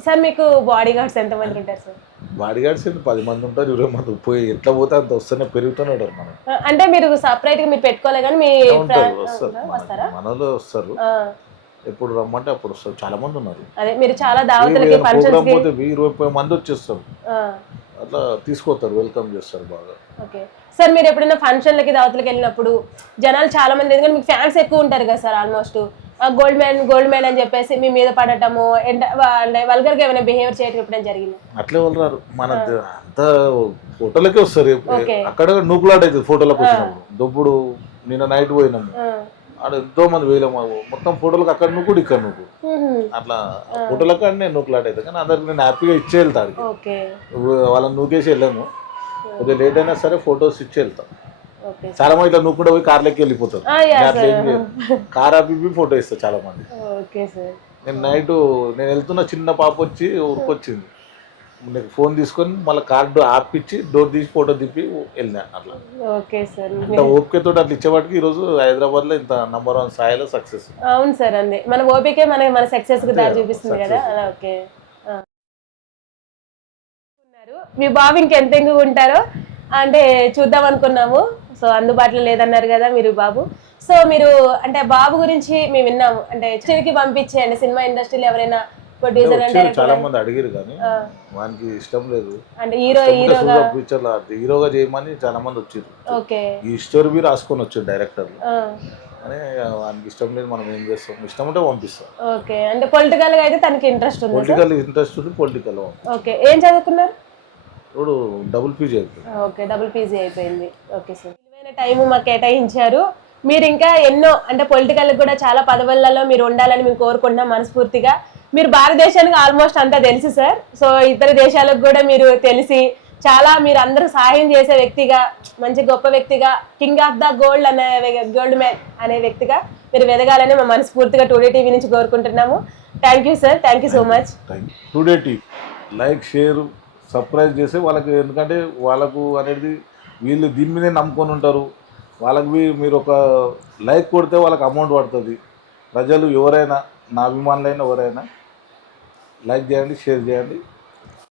సార్ మీకు బాడీ గార్డ్స్ ఎంత మంది ఉంటారు సార్? బాడీ గార్డ్స్ 10 మంది ఉంటారు, 20 మంది. పోయి ఎట్లా పోతే అంత వస్తూనే పెరుగుతూనే ఉంటారు. మనం అంటే మీరు సపరేట్ గా మీరు పెట్టుకోలే కానీ మీ వస్తారు, మనలో వస్తారు. ఎప్పుడు రమ్మంటే అప్పుడు వస్తారు. చాలా మంది ఉన్నారు. అదే మీరు చాలా దావతులకి ఫంక్షన్స్ కి పోతే 20 మంది వచ్చేస్తారు. అట్లా తీసుకొస్తారు, వెల్కమ్ చేస్తారు బాగా. ఓకే సార్, మీరు ఎప్పుడైనా ఫంక్షన్లకి దావతులకి వెళ్ళినప్పుడు జనాలు చాలా మంది, ఎందుకంటే మీకు ఫ్యాన్స్ ఎక్కువ ఉంటారు కదా సార్, ఆల్మోస్ట్ గోల్డ్ మ్యాన్ అని చెప్పేసి మీ మీద పడటము, వల్గర్ గా ఏమైనా బిహేవియర్ చేయడం ఎప్పుడైనా జరిగింది? అట్లే వాళ్ళు రారు, మన అంతా ఫోటోలకే వస్తారు. అక్కడ నూకులాట అవుతుంది ఫోటోలకు వచ్చినప్పుడు. దొప్పుడు నిన్న నైట్ పోయినాము, ఆడ ఎంతో మంది వేయలేము, మొత్తం ఫోటోలకు అక్కడ నువ్వు ఇక్కడ నువ్వు అట్లా ఫోటోలకు అన్నీ నూకులాట అవుతుంది. కానీ అందరికి నేను హ్యాపీగా ఇచ్చి వెళ్తాను. వాళ్ళని నూకేసి వెళ్ళాను, కొద్దిగా లేట్ అయినా సరే ఫొటోస్ ఇచ్చి వెళ్తాం. చాలా మంది ఇట్లా నువ్వు కూడా పోయి కార్లోకి వెళ్ళిపోతారు. కార్ ఆపి ఫోటో ఇస్తారు చాలా మంది. నేను నైట్ నేను వెళ్తున్న చిన్న పాప వచ్చి ఊరికొచ్చింది, నీకు ఫోన్ తీసుకొని మళ్ళీ కార్డు ఆపిచ్చి డోర్ తీసి ఫోటో తిప్పి వెళ్ళినా. అట్లా అంత ఓపికతో అట్లా ఇచ్చేవాటికి ఈరోజు హైదరాబాద్ లో ఇంత నంబర్ 1 స్థాయిలో సక్సెస్. అవును సార్, అండి మన ఓపికే మన సక్సెస్ కి దారి చూపిస్తుంది కదా. ఓకే, మీ బాబు ఇంకెంత ఎంగుగా ఉంటారో అంటే చూద్దాం అనుకున్నాము. సో అందుబాటులో లేదన్నారు కదా మీరు బాబు. సో మీరు అంటే బాబు గురించి మేము విన్నాము, అంటే చిరికి పంపించేయండి సినిమా ఇండస్ట్రీలో ఎవరైనా ప్రొడ్యూసర్ అంటే చాలా మంది అడిగారు కానీ వానికి ఇష్టం లేదు. అంటే హీరోగా చేయమని చాలా మంది వచ్చారు. ఓకే, ఈ స్టోరీ బి రాసుకొని వచ్చారు డైరెక్టర్ అని. వానికి ఇష్టం లేదు, మనం ఏం చేస్తాం, ఇష్టం ఉంటే పంపిస్తాం. ఓకే, అంటే పొలిటికల్ గా అయితే తనకి ఇంట్రెస్ట్ ఉంది. పొలిటికల్. ఓకే, ఏం చదువుకున్నారు? ఇప్పుడు డబుల్ పీజీ అయిపోయింది. ఓకే, డబుల్ పీజీ అయిపోయింది. ఓకే సార్, విలువైన టైం మాకు కేటాయించారు. మీరు ఇంకా ఎన్నో అంటే పొలిటికల్ కూడా చాలా పదవులలో మీరు ఉండాలని మేము కోరుకుంటున్నాం మనస్ఫూర్తిగా. మీరు భారతదేశానికి ఆల్మోస్ట్ అంతా తెలుసు సార్. సో ఇతర దేశాలకు కూడా మీరు తెలిసి చాలా మీరు అందరూ సహాయం చేసే వ్యక్తిగా, మంచి గొప్ప వ్యక్తిగా, king of the gold gold man అనే వ్యక్తిగా మీరు వెదగాలని మేము మనస్ఫూర్తిగా టుడే టీవీ నుంచి కోరుకుంటున్నాము. Thank you sir, thank you so much. Today TV like, share, subscribe చేసి వాళ్ళకి, ఎందుకంటే వాళ్ళకు అనేది వీళ్ళు దీని మీదే నమ్ముకొని ఉంటారు. వాళ్ళకి మీరు ఒక లైక్ కొడితే వాళ్ళకి అమౌంట్ పడుతుంది. ప్రజలు ఎవరైనా, నా అభిమానులైనా ఎవరైనా లైక్ చేయండి, షేర్ చేయండి.